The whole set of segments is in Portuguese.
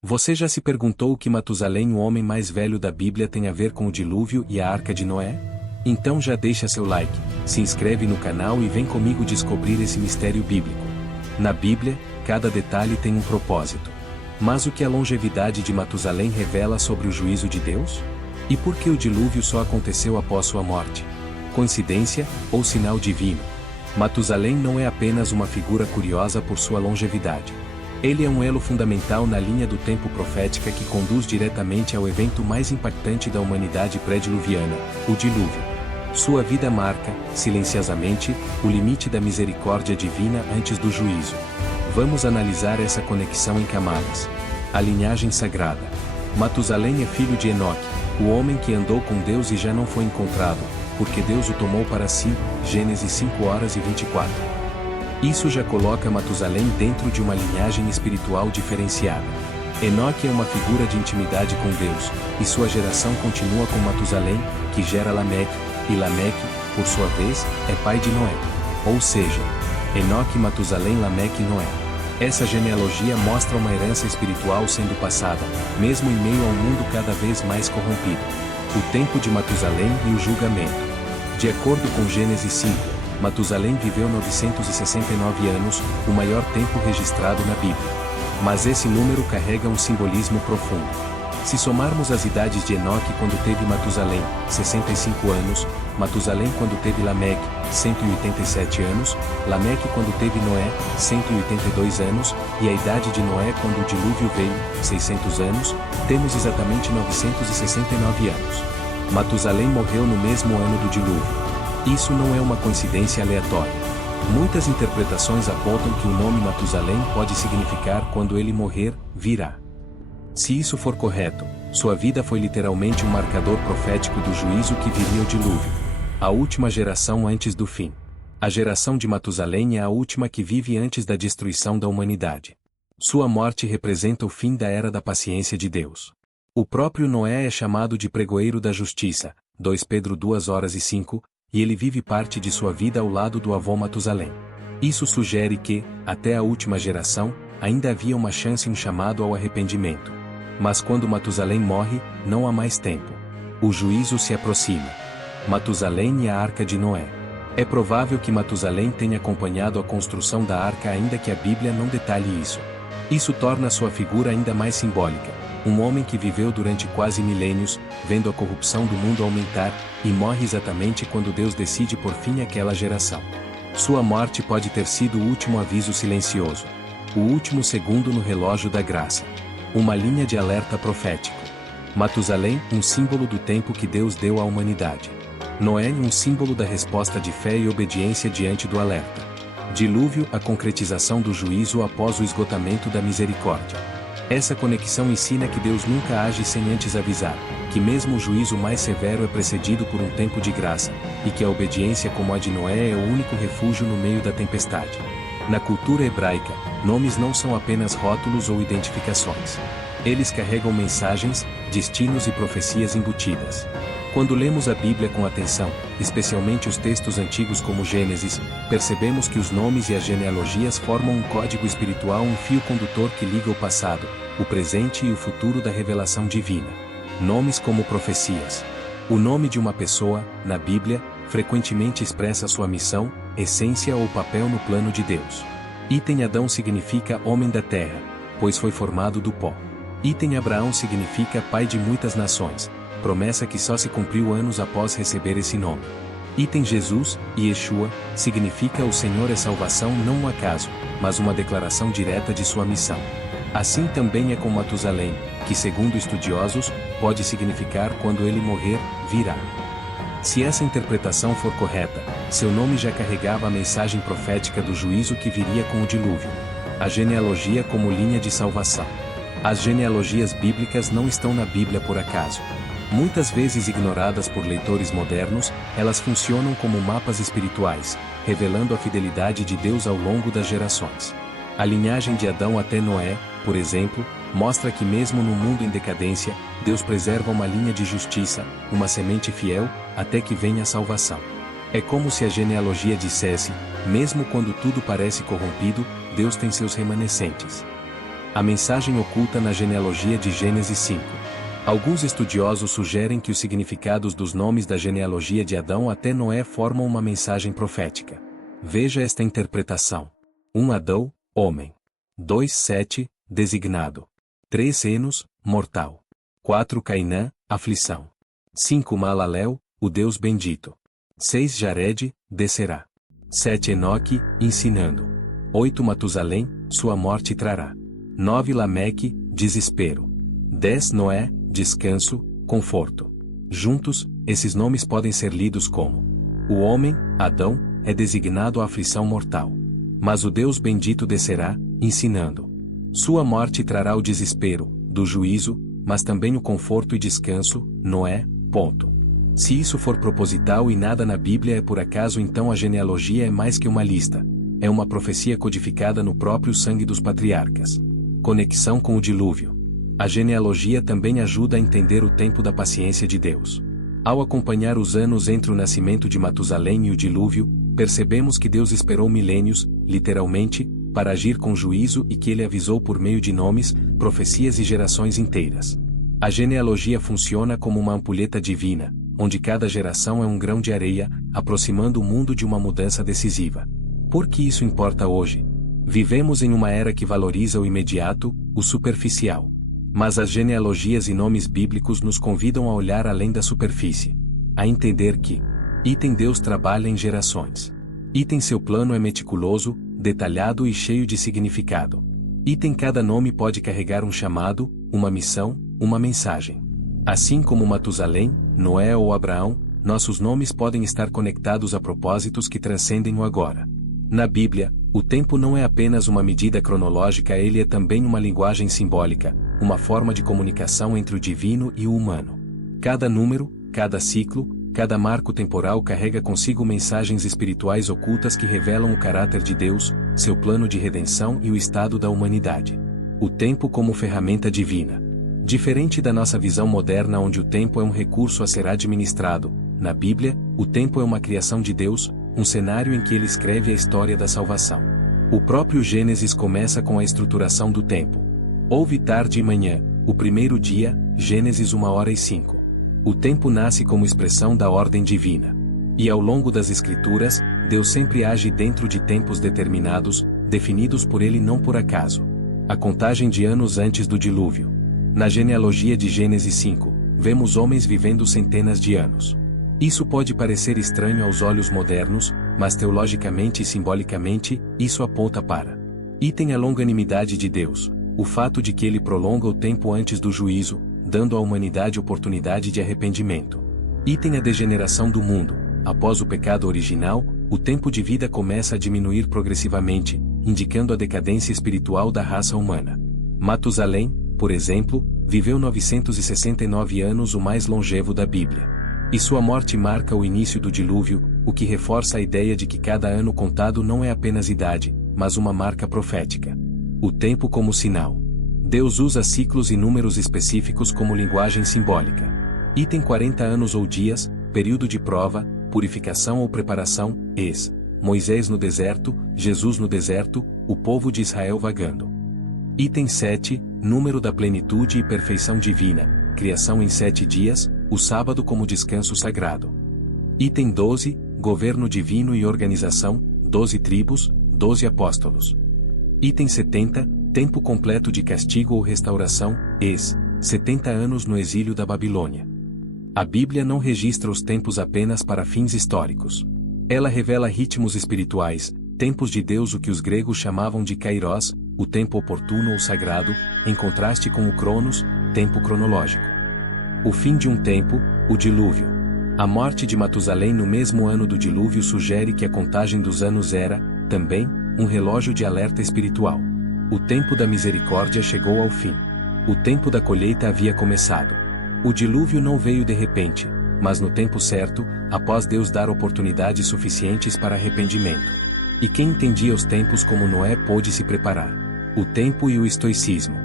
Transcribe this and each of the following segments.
Você já se perguntou o que Matusalém, o homem mais velho da Bíblia, tem a ver com o dilúvio e a arca de Noé? Então já deixa seu like, se inscreve no canal e vem comigo descobrir esse mistério bíblico. Na Bíblia, cada detalhe tem um propósito. Mas o que a longevidade de Matusalém revela sobre o juízo de Deus? E por que o dilúvio só aconteceu após sua morte? Coincidência ou sinal divino? Matusalém não é apenas uma figura curiosa por sua longevidade. Ele é um elo fundamental na linha do tempo profética que conduz diretamente ao evento mais impactante da humanidade pré-diluviana, o dilúvio. Sua vida marca, silenciosamente, o limite da misericórdia divina antes do juízo. Vamos analisar essa conexão em camadas. A linhagem sagrada. Matusalém é filho de Enoque, o homem que andou com Deus e já não foi encontrado, porque Deus o tomou para si, Gênesis 5:24. Isso já coloca Matusalém dentro de uma linhagem espiritual diferenciada. Enoque é uma figura de intimidade com Deus, e sua geração continua com Matusalém, que gera Lameque, e Lameque, por sua vez, é pai de Noé. Ou seja, Enoque, Matusalém, Lameque e Noé. Essa genealogia mostra uma herança espiritual sendo passada, mesmo em meio a um mundo cada vez mais corrompido. O tempo de Matusalém e o julgamento. De acordo com Gênesis 5, Matusalém viveu 969 anos, o maior tempo registrado na Bíblia. Mas esse número carrega um simbolismo profundo. Se somarmos as idades de Enoque quando teve Matusalém, 65 anos, Matusalém quando teve Lameque, 187 anos, Lameque quando teve Noé, 182 anos, e a idade de Noé quando o dilúvio veio, 600 anos, temos exatamente 969 anos. Matusalém morreu no mesmo ano do dilúvio. Isso não é uma coincidência aleatória. Muitas interpretações apontam que o nome Matusalém pode significar quando ele morrer, virá. Se isso for correto, sua vida foi literalmente um marcador profético do juízo que viria o dilúvio. A última geração antes do fim. A geração de Matusalém é a última que vive antes da destruição da humanidade. Sua morte representa o fim da era da paciência de Deus. O próprio Noé é chamado de pregoeiro da justiça, 2 Pedro 2:5, e ele vive parte de sua vida ao lado do avô Matusalém. Isso sugere que, até a última geração, ainda havia uma chance e um chamado ao arrependimento. Mas quando Matusalém morre, não há mais tempo. O juízo se aproxima. Matusalém e a arca de Noé. É provável que Matusalém tenha acompanhado a construção da arca, ainda que a Bíblia não detalhe isso. Isso torna sua figura ainda mais simbólica. Um homem que viveu durante quase milênios, vendo a corrupção do mundo aumentar, e morre exatamente quando Deus decide por fim àquela geração. Sua morte pode ter sido o último aviso silencioso. O último segundo no relógio da graça. Uma linha de alerta profético. Matusalém, um símbolo do tempo que Deus deu à humanidade. Noé, um símbolo da resposta de fé e obediência diante do alerta. Dilúvio, a concretização do juízo após o esgotamento da misericórdia. Essa conexão ensina que Deus nunca age sem antes avisar, que mesmo o juízo mais severo é precedido por um tempo de graça, e que a obediência como a de Noé é o único refúgio no meio da tempestade. Na cultura hebraica, nomes não são apenas rótulos ou identificações. Eles carregam mensagens, destinos e profecias embutidas. Quando lemos a Bíblia com atenção, especialmente os textos antigos como Gênesis, percebemos que os nomes e as genealogias formam um código espiritual, um fio condutor que liga o passado, o presente e o futuro da revelação divina. Nomes como profecias. O nome de uma pessoa, na Bíblia, frequentemente expressa sua missão, essência ou papel no plano de Deus. Item Adão significa homem da terra, pois foi formado do pó. Item Abraão significa pai de muitas nações, promessa que só se cumpriu anos após receber esse nome. Item Jesus, Yeshua, significa o Senhor é salvação, não um acaso, mas uma declaração direta de sua missão. Assim também é com Matusalém, que segundo estudiosos, pode significar quando ele morrer, virá. Se essa interpretação for correta, seu nome já carregava a mensagem profética do juízo que viria com o dilúvio. A genealogia como linha de salvação. As genealogias bíblicas não estão na Bíblia por acaso. Muitas vezes ignoradas por leitores modernos, elas funcionam como mapas espirituais, revelando a fidelidade de Deus ao longo das gerações. A linhagem de Adão até Noé, por exemplo, mostra que mesmo no mundo em decadência, Deus preserva uma linha de justiça, uma semente fiel, até que venha a salvação. É como se a genealogia dissesse, mesmo quando tudo parece corrompido, Deus tem seus remanescentes. A mensagem oculta na genealogia de Gênesis 5. Alguns estudiosos sugerem que os significados dos nomes da genealogia de Adão até Noé formam uma mensagem profética. Veja esta interpretação. 1 Adão, homem. 2 Sete, designado. 3 Enos, mortal. 4 Cainã, aflição. 5 Maalalel, o Deus bendito. 6 Jared, descerá. 7 Enoque, ensinando. 8 Matusalém, sua morte trará. 9 Lameque, desespero. 10 Noé, descanso, conforto. Juntos, esses nomes podem ser lidos como: o homem, Adão, é designado à aflição mortal. Mas o Deus bendito descerá, ensinando. Sua morte trará o desespero, do juízo, mas também o conforto e descanso, Noé, ponto. Se isso for proposital e nada na Bíblia é por acaso, então a genealogia é mais que uma lista. É uma profecia codificada no próprio sangue dos patriarcas. Conexão com o dilúvio. A genealogia também ajuda a entender o tempo da paciência de Deus. Ao acompanhar os anos entre o nascimento de Matusalém e o dilúvio, percebemos que Deus esperou milênios, literalmente, para agir com juízo e que ele avisou por meio de nomes, profecias e gerações inteiras. A genealogia funciona como uma ampulheta divina, onde cada geração é um grão de areia, aproximando o mundo de uma mudança decisiva. Por que isso importa hoje? Vivemos em uma era que valoriza o imediato, o superficial. Mas as genealogias e nomes bíblicos nos convidam a olhar além da superfície. A entender que Deus trabalha em gerações. Seu plano é meticuloso, detalhado e cheio de significado. Cada nome pode carregar um chamado, uma missão, uma mensagem. Assim como Matusalém, Noé ou Abraão, nossos nomes podem estar conectados a propósitos que transcendem o agora. Na Bíblia, o tempo não é apenas uma medida cronológica, ele é também uma linguagem simbólica, uma forma de comunicação entre o divino e o humano. Cada número, cada ciclo, cada marco temporal carrega consigo mensagens espirituais ocultas que revelam o caráter de Deus, seu plano de redenção e o estado da humanidade. O tempo como ferramenta divina. Diferente da nossa visão moderna onde o tempo é um recurso a ser administrado, na Bíblia, o tempo é uma criação de Deus, um cenário em que ele escreve a história da salvação. O próprio Gênesis começa com a estruturação do tempo. Houve tarde e manhã, o primeiro dia, Gênesis 1h05. O tempo nasce como expressão da ordem divina. E ao longo das Escrituras, Deus sempre age dentro de tempos determinados, definidos por ele não por acaso. A contagem de anos antes do dilúvio. Na genealogia de Gênesis 5, vemos homens vivendo centenas de anos. Isso pode parecer estranho aos olhos modernos, mas teologicamente e simbolicamente, isso aponta para a longanimidade de Deus, o fato de que ele prolonga o tempo antes do juízo, dando à humanidade oportunidade de arrependimento. A degeneração do mundo. Após o pecado original, o tempo de vida começa a diminuir progressivamente, indicando a decadência espiritual da raça humana. Matusalém, por exemplo, viveu 969 anos, o mais longevo da Bíblia. E sua morte marca o início do dilúvio, o que reforça a ideia de que cada ano contado não é apenas idade, mas uma marca profética. O tempo como sinal. Deus usa ciclos e números específicos como linguagem simbólica. 40 anos ou dias, período de prova, purificação ou preparação, Moisés no deserto, Jesus no deserto, o povo de Israel vagando. 7, número da plenitude e perfeição divina, criação em 7 dias, o sábado como descanso sagrado. 12, governo divino e organização, 12 tribos, 12 apóstolos. 70, tempo completo de castigo ou restauração, 70 anos no exílio da Babilônia. A Bíblia não registra os tempos apenas para fins históricos. Ela revela ritmos espirituais, tempos de Deus, o que os gregos chamavam de kairos, o tempo oportuno ou sagrado, em contraste com o cronos, tempo cronológico. O fim de um tempo, o dilúvio. A morte de Matusalém no mesmo ano do dilúvio sugere que a contagem dos anos era, também, um relógio de alerta espiritual. O tempo da misericórdia chegou ao fim. O tempo da colheita havia começado. O dilúvio não veio de repente, mas no tempo certo, após Deus dar oportunidades suficientes para arrependimento. E quem entendia os tempos como Noé pôde se preparar. O tempo e o estoicismo.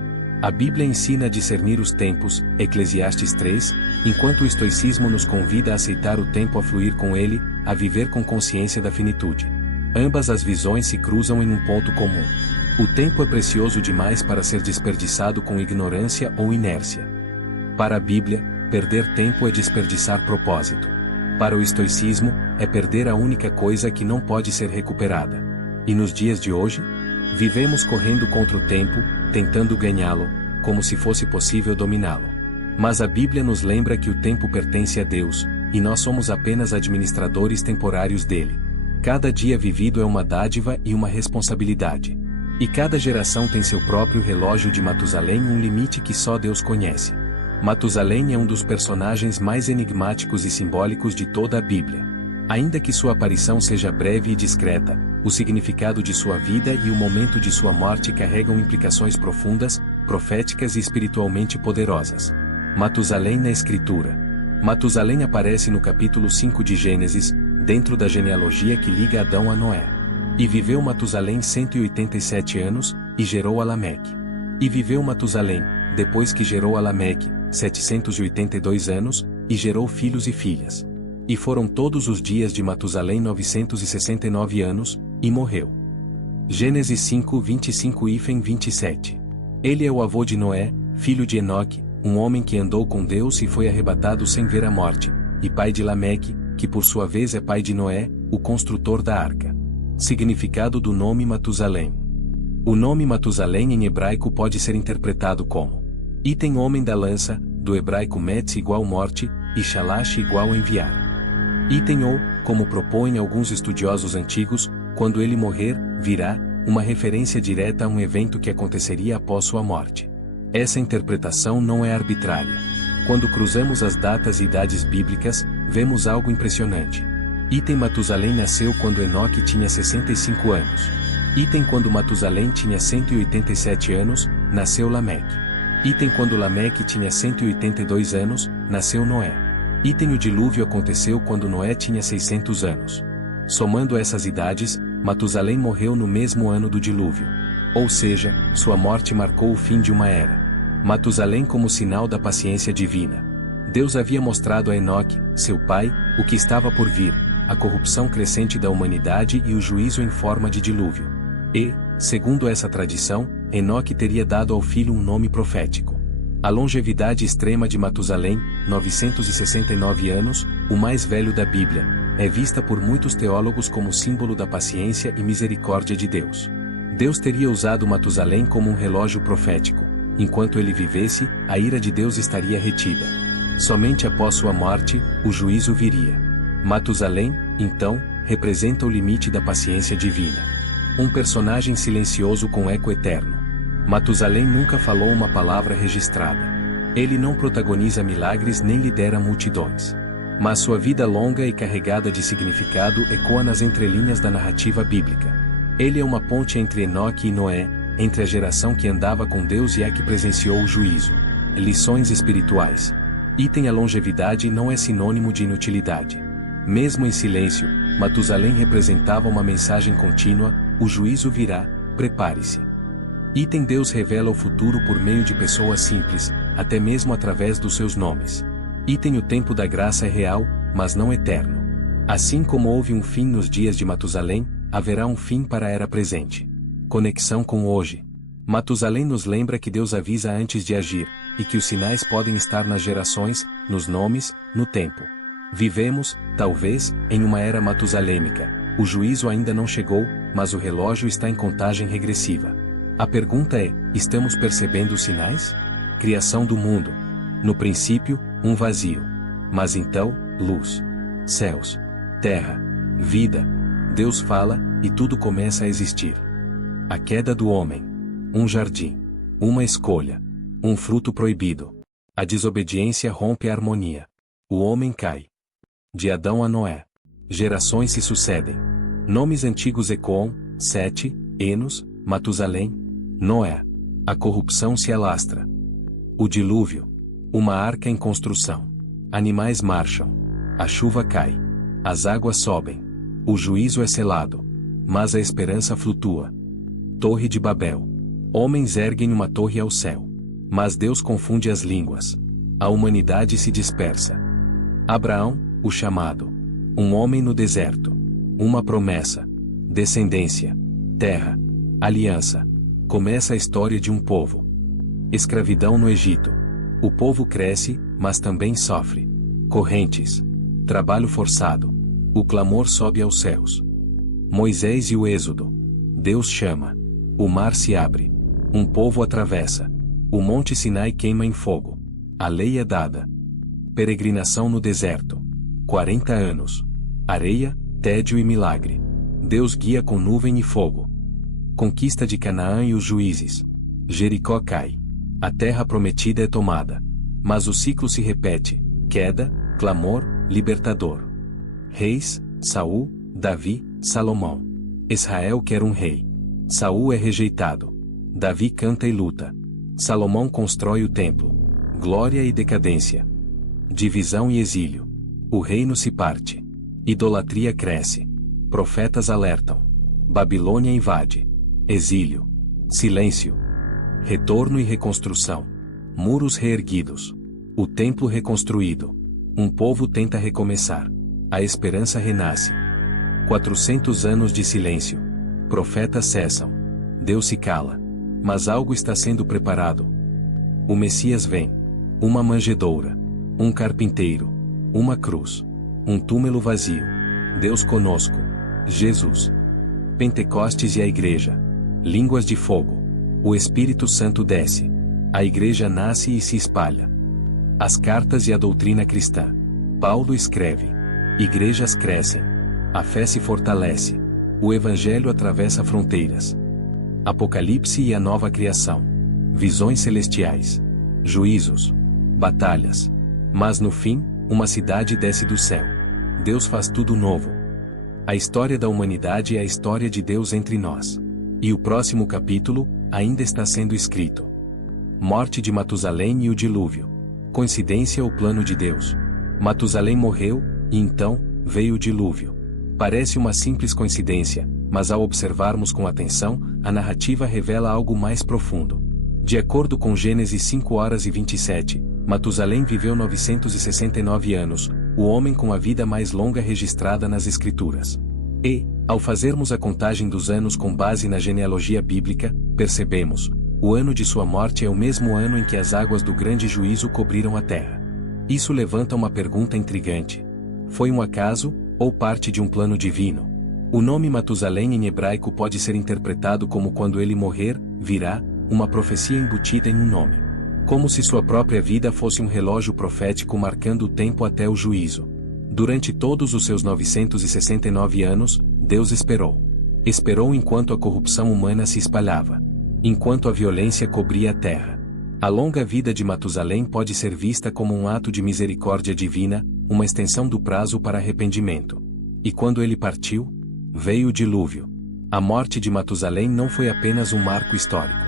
A Bíblia ensina a discernir os tempos, Eclesiastes 3, enquanto o estoicismo nos convida a aceitar o tempo, a fluir com ele, a viver com consciência da finitude. Ambas as visões se cruzam em um ponto comum. O tempo é precioso demais para ser desperdiçado com ignorância ou inércia. Para a Bíblia, perder tempo é desperdiçar propósito. Para o estoicismo, é perder a única coisa que não pode ser recuperada. E nos dias de hoje? Vivemos correndo contra o tempo, tentando ganhá-lo, como se fosse possível dominá-lo. Mas a Bíblia nos lembra que o tempo pertence a Deus, e nós somos apenas administradores temporários dele. Cada dia vivido é uma dádiva e uma responsabilidade. E cada geração tem seu próprio relógio de Matusalém, um limite que só Deus conhece. Matusalém é um dos personagens mais enigmáticos e simbólicos de toda a Bíblia. Ainda que sua aparição seja breve e discreta, o significado de sua vida e o momento de sua morte carregam implicações profundas, proféticas e espiritualmente poderosas. Matusalém na Escritura. Matusalém aparece no capítulo 5 de Gênesis, dentro da genealogia que liga Adão a Noé. E viveu Matusalém 187 anos, e gerou a Lameque. E viveu Matusalém, depois que gerou a Lameque, 782 anos, e gerou filhos e filhas. E foram todos os dias de Matusalém 969 anos, e morreu. Gênesis 5, 25 e 27. Ele é o avô de Noé, filho de Enoque, um homem que andou com Deus e foi arrebatado sem ver a morte, e pai de Lameque, que por sua vez é pai de Noé, o construtor da arca. Significado do nome Matusalém. O nome Matusalém em hebraico pode ser interpretado como item homem da lança, do hebraico metz igual morte, e shalash igual enviar. Item ou, como propõem alguns estudiosos antigos, quando ele morrer, virá, uma referência direta a um evento que aconteceria após sua morte. Essa interpretação não é arbitrária. Quando cruzamos as datas e idades bíblicas, vemos algo impressionante. Item Matusalém nasceu quando Enoque tinha 65 anos. Item quando Matusalém tinha 187 anos, nasceu Lameque. Item quando Lameque tinha 182 anos, nasceu Noé. Item o dilúvio aconteceu quando Noé tinha 600 anos. Somando essas idades, Matusalém morreu no mesmo ano do dilúvio. Ou seja, sua morte marcou o fim de uma era. Matusalém como sinal da paciência divina. Deus havia mostrado a Enoque, seu pai, o que estava por vir, a corrupção crescente da humanidade e o juízo em forma de dilúvio. E, segundo essa tradição, Enoque teria dado ao filho um nome profético. A longevidade extrema de Matusalém, 969 anos, o mais velho da Bíblia, é vista por muitos teólogos como símbolo da paciência e misericórdia de Deus. Deus teria usado Matusalém como um relógio profético. Enquanto ele vivesse, a ira de Deus estaria retida. Somente após sua morte, o juízo viria. Matusalém, então, representa o limite da paciência divina. Um personagem silencioso com eco eterno. Matusalém nunca falou uma palavra registrada. Ele não protagoniza milagres nem lidera multidões. Mas sua vida longa e carregada de significado ecoa nas entrelinhas da narrativa bíblica. Ele é uma ponte entre Enoque e Noé, entre a geração que andava com Deus e a que presenciou o juízo. Lições espirituais. Item a longevidade não é sinônimo de inutilidade. Mesmo em silêncio, Matusalém representava uma mensagem contínua: o juízo virá, prepare-se. Item Deus revela o futuro por meio de pessoas simples, até mesmo através dos seus nomes. Item o tempo da graça é real, mas não eterno. Assim como houve um fim nos dias de Matusalém, haverá um fim para a era presente. Conexão com hoje. Matusalém nos lembra que Deus avisa antes de agir, e que os sinais podem estar nas gerações, nos nomes, no tempo. Vivemos, talvez, em uma era matusalêmica. O juízo ainda não chegou, mas o relógio está em contagem regressiva. A pergunta é: estamos percebendo os sinais? Criação do mundo. No princípio, um vazio. Mas então, luz. Céus. Terra. Vida. Deus fala, e tudo começa a existir. A queda do homem. Um jardim. Uma escolha. Um fruto proibido. A desobediência rompe a harmonia. O homem cai. De Adão a Noé. Gerações se sucedem. Nomes antigos ecoam: Sete, Enos, Matusalém, Noé. A corrupção se alastra. O dilúvio. Uma arca em construção. Animais marcham. A chuva cai. As águas sobem. O juízo é selado. Mas a esperança flutua. Torre de Babel. Homens erguem uma torre ao céu. Mas Deus confunde as línguas. A humanidade se dispersa. Abraão, o chamado. Um homem no deserto. Uma promessa. Descendência. Terra. Aliança. Começa a história de um povo. Escravidão no Egito. O povo cresce, mas também sofre. Correntes. Trabalho forçado. O clamor sobe aos céus. Moisés e o Êxodo. Deus chama. O mar se abre. Um povo atravessa. O monte Sinai queima em fogo. A lei é dada. Peregrinação no deserto. 40 anos. Areia, tédio e milagre. Deus guia com nuvem e fogo. Conquista de Canaã e os juízes. Jericó cai. A terra prometida é tomada. Mas o ciclo se repete: queda, clamor, libertador. Reis, Saul, Davi, Salomão. Israel quer um rei. Saul é rejeitado. Davi canta e luta. Salomão constrói o templo. Glória e decadência. Divisão e exílio. O reino se parte. Idolatria cresce. Profetas alertam. Babilônia invade. Exílio. Silêncio. Retorno e reconstrução. Muros reerguidos. O templo reconstruído. Um povo tenta recomeçar. A esperança renasce. 400 anos de silêncio. Profetas cessam. Deus se cala. Mas algo está sendo preparado. O Messias vem. Uma manjedoura. Um carpinteiro. Uma cruz. Um túmulo vazio. Deus conosco. Jesus. Pentecostes e a Igreja. Línguas de fogo. O Espírito Santo desce. A Igreja nasce e se espalha. As cartas e a doutrina cristã. Paulo escreve. Igrejas crescem. A fé se fortalece. O Evangelho atravessa fronteiras. Apocalipse e a nova criação. Visões celestiais. Juízos. Batalhas. Mas no fim, uma cidade desce do céu. Deus faz tudo novo. A história da humanidade é a história de Deus entre nós. E o próximo capítulo ainda está sendo escrito. Morte de Matusalém e o dilúvio. Coincidência ou plano de Deus? Matusalém morreu, e então veio o dilúvio. Parece uma simples coincidência, mas ao observarmos com atenção, a narrativa revela algo mais profundo. De acordo com Gênesis 5:27, Matusalém viveu 969 anos, o homem com a vida mais longa registrada nas Escrituras. E, ao fazermos a contagem dos anos com base na genealogia bíblica, percebemos: o ano de sua morte é o mesmo ano em que as águas do grande juízo cobriram a terra. Isso levanta uma pergunta intrigante. Foi um acaso, ou parte de um plano divino? O nome Matusalém em hebraico pode ser interpretado como quando ele morrer, virá, uma profecia embutida em um nome. Como se sua própria vida fosse um relógio profético marcando o tempo até o juízo. Durante todos os seus 969 anos, Deus esperou. Esperou enquanto a corrupção humana se espalhava. Enquanto a violência cobria a terra. A longa vida de Matusalém pode ser vista como um ato de misericórdia divina, uma extensão do prazo para arrependimento. E quando ele partiu, veio o dilúvio. A morte de Matusalém não foi apenas um marco histórico.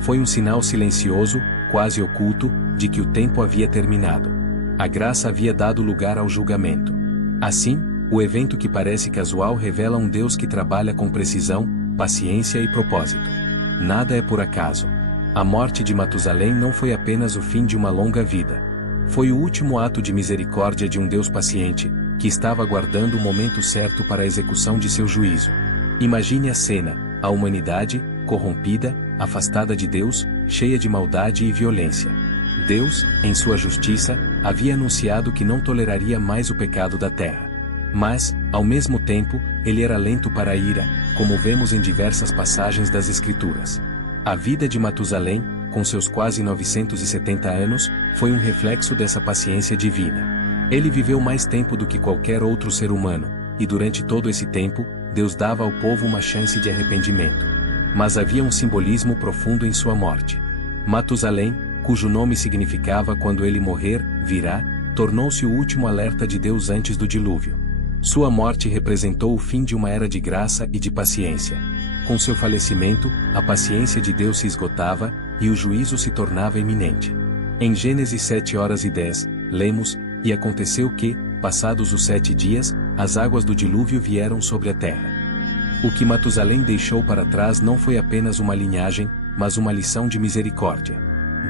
Foi um sinal silencioso, quase oculto, de que o tempo havia terminado. A graça havia dado lugar ao julgamento. Assim, o evento que parece casual revela um Deus que trabalha com precisão, paciência e propósito. Nada é por acaso. A morte de Matusalém não foi apenas o fim de uma longa vida. Foi o último ato de misericórdia de um Deus paciente, que estava aguardando o momento certo para a execução de seu juízo. Imagine a cena: a humanidade, corrompida, afastada de Deus, cheia de maldade e violência. Deus, em sua justiça, havia anunciado que não toleraria mais o pecado da terra. Mas, ao mesmo tempo, ele era lento para a ira, como vemos em diversas passagens das Escrituras. A vida de Matusalém, com seus quase 970 anos, foi um reflexo dessa paciência divina. Ele viveu mais tempo do que qualquer outro ser humano, e durante todo esse tempo, Deus dava ao povo uma chance de arrependimento. Mas havia um simbolismo profundo em sua morte. Matusalém, cujo nome significava quando ele morrer, virá, tornou-se o último alerta de Deus antes do dilúvio. Sua morte representou o fim de uma era de graça e de paciência. Com seu falecimento, a paciência de Deus se esgotava, e o juízo se tornava iminente. Em Gênesis 7:10, lemos: "E aconteceu que, passados os 7 dias, as águas do dilúvio vieram sobre a terra." O que Matusalém deixou para trás não foi apenas uma linhagem, mas uma lição de misericórdia.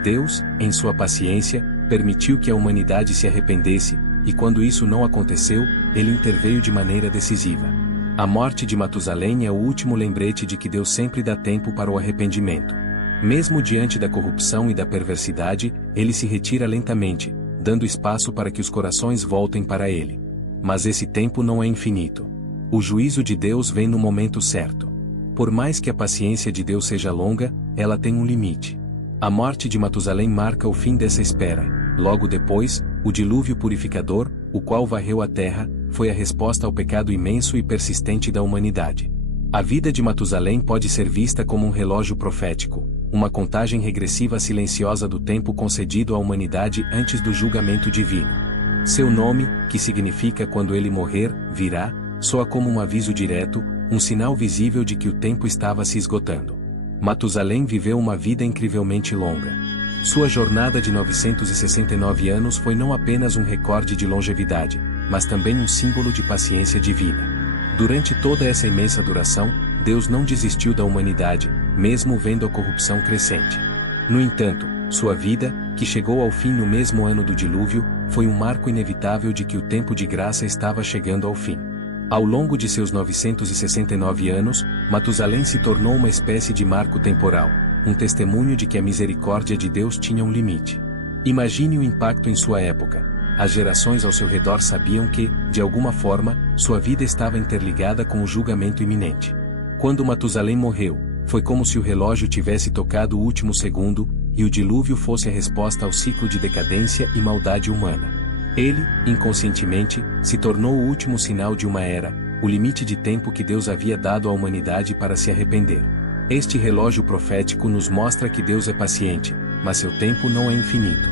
Deus, em sua paciência, permitiu que a humanidade se arrependesse, e quando isso não aconteceu, ele interveio de maneira decisiva. A morte de Matusalém é o último lembrete de que Deus sempre dá tempo para o arrependimento. Mesmo diante da corrupção e da perversidade, ele se retira lentamente, dando espaço para que os corações voltem para ele. Mas esse tempo não é infinito. O juízo de Deus vem no momento certo. Por mais que a paciência de Deus seja longa, ela tem um limite. A morte de Matusalém marca o fim dessa espera. Logo depois, o dilúvio purificador, o qual varreu a terra, foi a resposta ao pecado imenso e persistente da humanidade. A vida de Matusalém pode ser vista como um relógio profético, uma contagem regressiva silenciosa do tempo concedido à humanidade antes do julgamento divino. Seu nome, que significa quando ele morrer, virá, soa como um aviso direto, um sinal visível de que o tempo estava se esgotando. Matusalém viveu uma vida incrivelmente longa. Sua jornada de 969 anos foi não apenas um recorde de longevidade, mas também um símbolo de paciência divina. Durante toda essa imensa duração, Deus não desistiu da humanidade, mesmo vendo a corrupção crescente. No entanto, sua vida, que chegou ao fim no mesmo ano do dilúvio, foi um marco inevitável de que o tempo de graça estava chegando ao fim. Ao longo de seus 969 anos, Matusalém se tornou uma espécie de marco temporal, um testemunho de que a misericórdia de Deus tinha um limite. Imagine o impacto em sua época. As gerações ao seu redor sabiam que, de alguma forma, sua vida estava interligada com o julgamento iminente. Quando Matusalém morreu, foi como se o relógio tivesse tocado o último segundo, e o dilúvio fosse a resposta ao ciclo de decadência e maldade humana. Ele, inconscientemente, se tornou o último sinal de uma era, o limite de tempo que Deus havia dado à humanidade para se arrepender. Este relógio profético nos mostra que Deus é paciente, mas seu tempo não é infinito.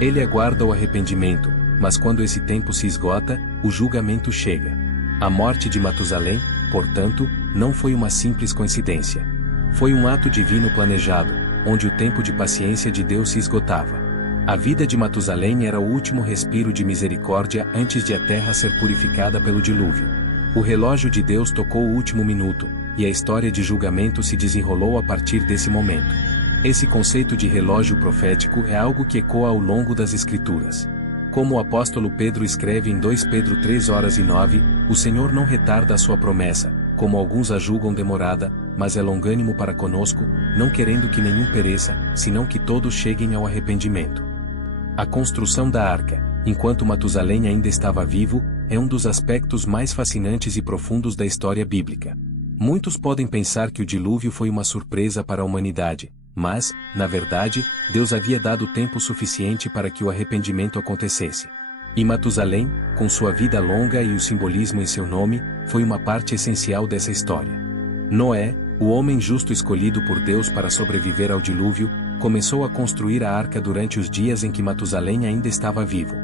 Ele aguarda o arrependimento, mas quando esse tempo se esgota, o julgamento chega. A morte de Matusalém, portanto, não foi uma simples coincidência. Foi um ato divino planejado, onde o tempo de paciência de Deus se esgotava. A vida de Matusalém era o último respiro de misericórdia antes de a terra ser purificada pelo dilúvio. O relógio de Deus tocou o último minuto, e a história de julgamento se desenrolou a partir desse momento. Esse conceito de relógio profético é algo que ecoa ao longo das Escrituras. Como o apóstolo Pedro escreve em 2 Pedro 3:9, o Senhor não retarda a sua promessa, como alguns a julgam demorada, mas é longânimo para conosco, não querendo que nenhum pereça, senão que todos cheguem ao arrependimento. A construção da arca, enquanto Matusalém ainda estava vivo, é um dos aspectos mais fascinantes e profundos da história bíblica. Muitos podem pensar que o dilúvio foi uma surpresa para a humanidade, mas, na verdade, Deus havia dado tempo suficiente para que o arrependimento acontecesse. E Matusalém, com sua vida longa e o simbolismo em seu nome, foi uma parte essencial dessa história. Noé, o homem justo escolhido por Deus para sobreviver ao dilúvio, começou a construir a arca durante os dias em que Matusalém ainda estava vivo.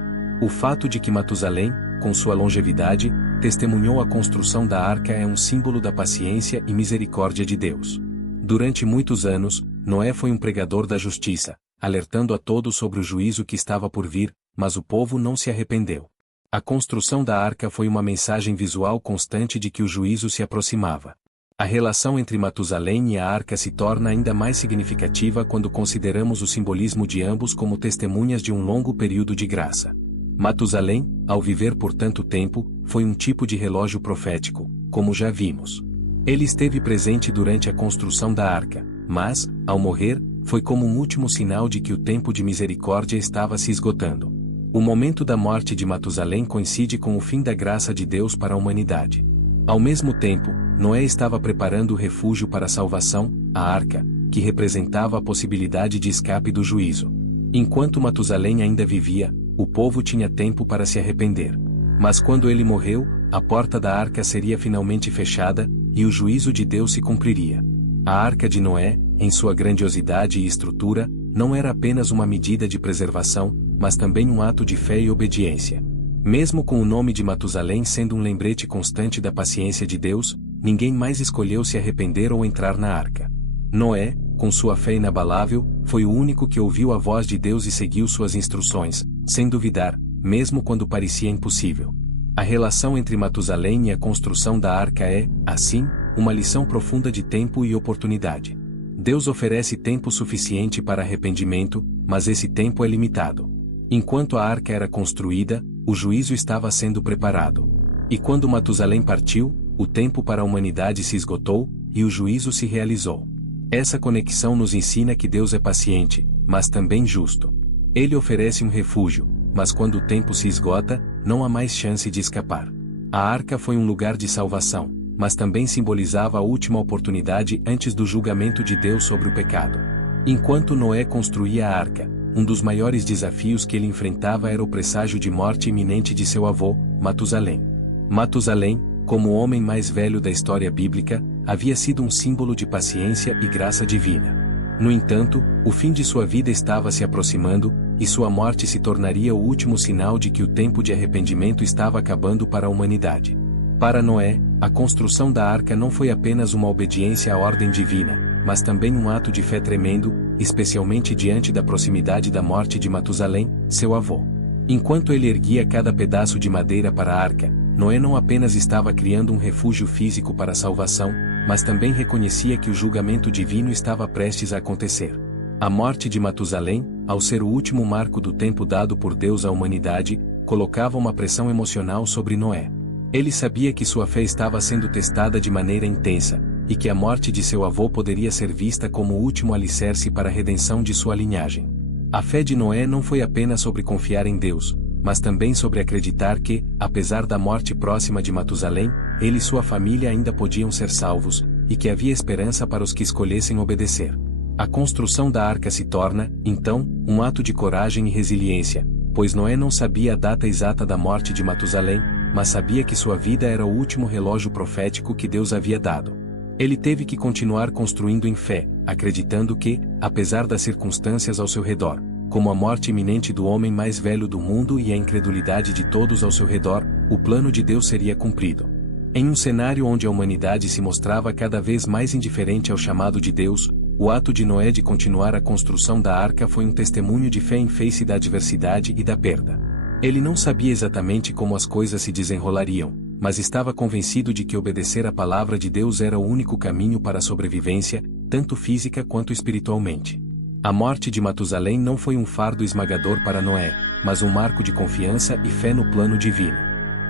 O fato de que Matusalém, com sua longevidade, testemunhou a construção da arca é um símbolo da paciência e misericórdia de Deus. Durante muitos anos, Noé foi um pregador da justiça, alertando a todos sobre o juízo que estava por vir, mas o povo não se arrependeu. A construção da arca foi uma mensagem visual constante de que o juízo se aproximava. A relação entre Matusalém e a arca se torna ainda mais significativa quando consideramos o simbolismo de ambos como testemunhas de um longo período de graça. Matusalém, ao viver por tanto tempo, foi um tipo de relógio profético, como já vimos. Ele esteve presente durante a construção da arca, mas, ao morrer, foi como um último sinal de que o tempo de misericórdia estava se esgotando. O momento da morte de Matusalém coincide com o fim da graça de Deus para a humanidade. Ao mesmo tempo, Noé estava preparando o refúgio para a salvação, a arca, que representava a possibilidade de escape do juízo. Enquanto Matusalém ainda vivia, o povo tinha tempo para se arrepender. Mas quando ele morreu, a porta da arca seria finalmente fechada, e o juízo de Deus se cumpriria. A arca de Noé, em sua grandiosidade e estrutura, não era apenas uma medida de preservação, mas também um ato de fé e obediência. Mesmo com o nome de Matusalém sendo um lembrete constante da paciência de Deus, ninguém mais escolheu se arrepender ou entrar na arca. Noé, com sua fé inabalável, foi o único que ouviu a voz de Deus e seguiu suas instruções, sem duvidar, mesmo quando parecia impossível. A relação entre Matusalém e a construção da arca é, assim, uma lição profunda de tempo e oportunidade. Deus oferece tempo suficiente para arrependimento, mas esse tempo é limitado. Enquanto a arca era construída, o juízo estava sendo preparado. E quando Matusalém partiu, o tempo para a humanidade se esgotou, e o juízo se realizou. Essa conexão nos ensina que Deus é paciente, mas também justo. Ele oferece um refúgio, mas quando o tempo se esgota, não há mais chance de escapar. A arca foi um lugar de salvação, mas também simbolizava a última oportunidade antes do julgamento de Deus sobre o pecado. Enquanto Noé construía a arca, um dos maiores desafios que ele enfrentava era o presságio de morte iminente de seu avô, Matusalém. Matusalém, como o homem mais velho da história bíblica, havia sido um símbolo de paciência e graça divina. No entanto, o fim de sua vida estava se aproximando, e sua morte se tornaria o último sinal de que o tempo de arrependimento estava acabando para a humanidade. Para Noé, a construção da arca não foi apenas uma obediência à ordem divina, mas também um ato de fé tremendo, especialmente diante da proximidade da morte de Matusalém, seu avô. Enquanto ele erguia cada pedaço de madeira para a arca, Noé não apenas estava criando um refúgio físico para a salvação, mas também reconhecia que o julgamento divino estava prestes a acontecer. A morte de Matusalém, ao ser o último marco do tempo dado por Deus à humanidade, colocava uma pressão emocional sobre Noé. Ele sabia que sua fé estava sendo testada de maneira intensa, e que a morte de seu avô poderia ser vista como o último alicerce para a redenção de sua linhagem. A fé de Noé não foi apenas sobre confiar em Deus, mas também sobre acreditar que, apesar da morte próxima de Matusalém, ele e sua família ainda podiam ser salvos, e que havia esperança para os que escolhessem obedecer. A construção da arca se torna, então, um ato de coragem e resiliência, pois Noé não sabia a data exata da morte de Matusalém, mas sabia que sua vida era o último relógio profético que Deus havia dado. Ele teve que continuar construindo em fé, acreditando que, apesar das circunstâncias ao seu redor, como a morte iminente do homem mais velho do mundo e a incredulidade de todos ao seu redor, o plano de Deus seria cumprido. Em um cenário onde a humanidade se mostrava cada vez mais indiferente ao chamado de Deus, o ato de Noé de continuar a construção da arca foi um testemunho de fé em face da adversidade e da perda. Ele não sabia exatamente como as coisas se desenrolariam, mas estava convencido de que obedecer à palavra de Deus era o único caminho para a sobrevivência, tanto física quanto espiritualmente. A morte de Matusalém não foi um fardo esmagador para Noé, mas um marco de confiança e fé no plano divino.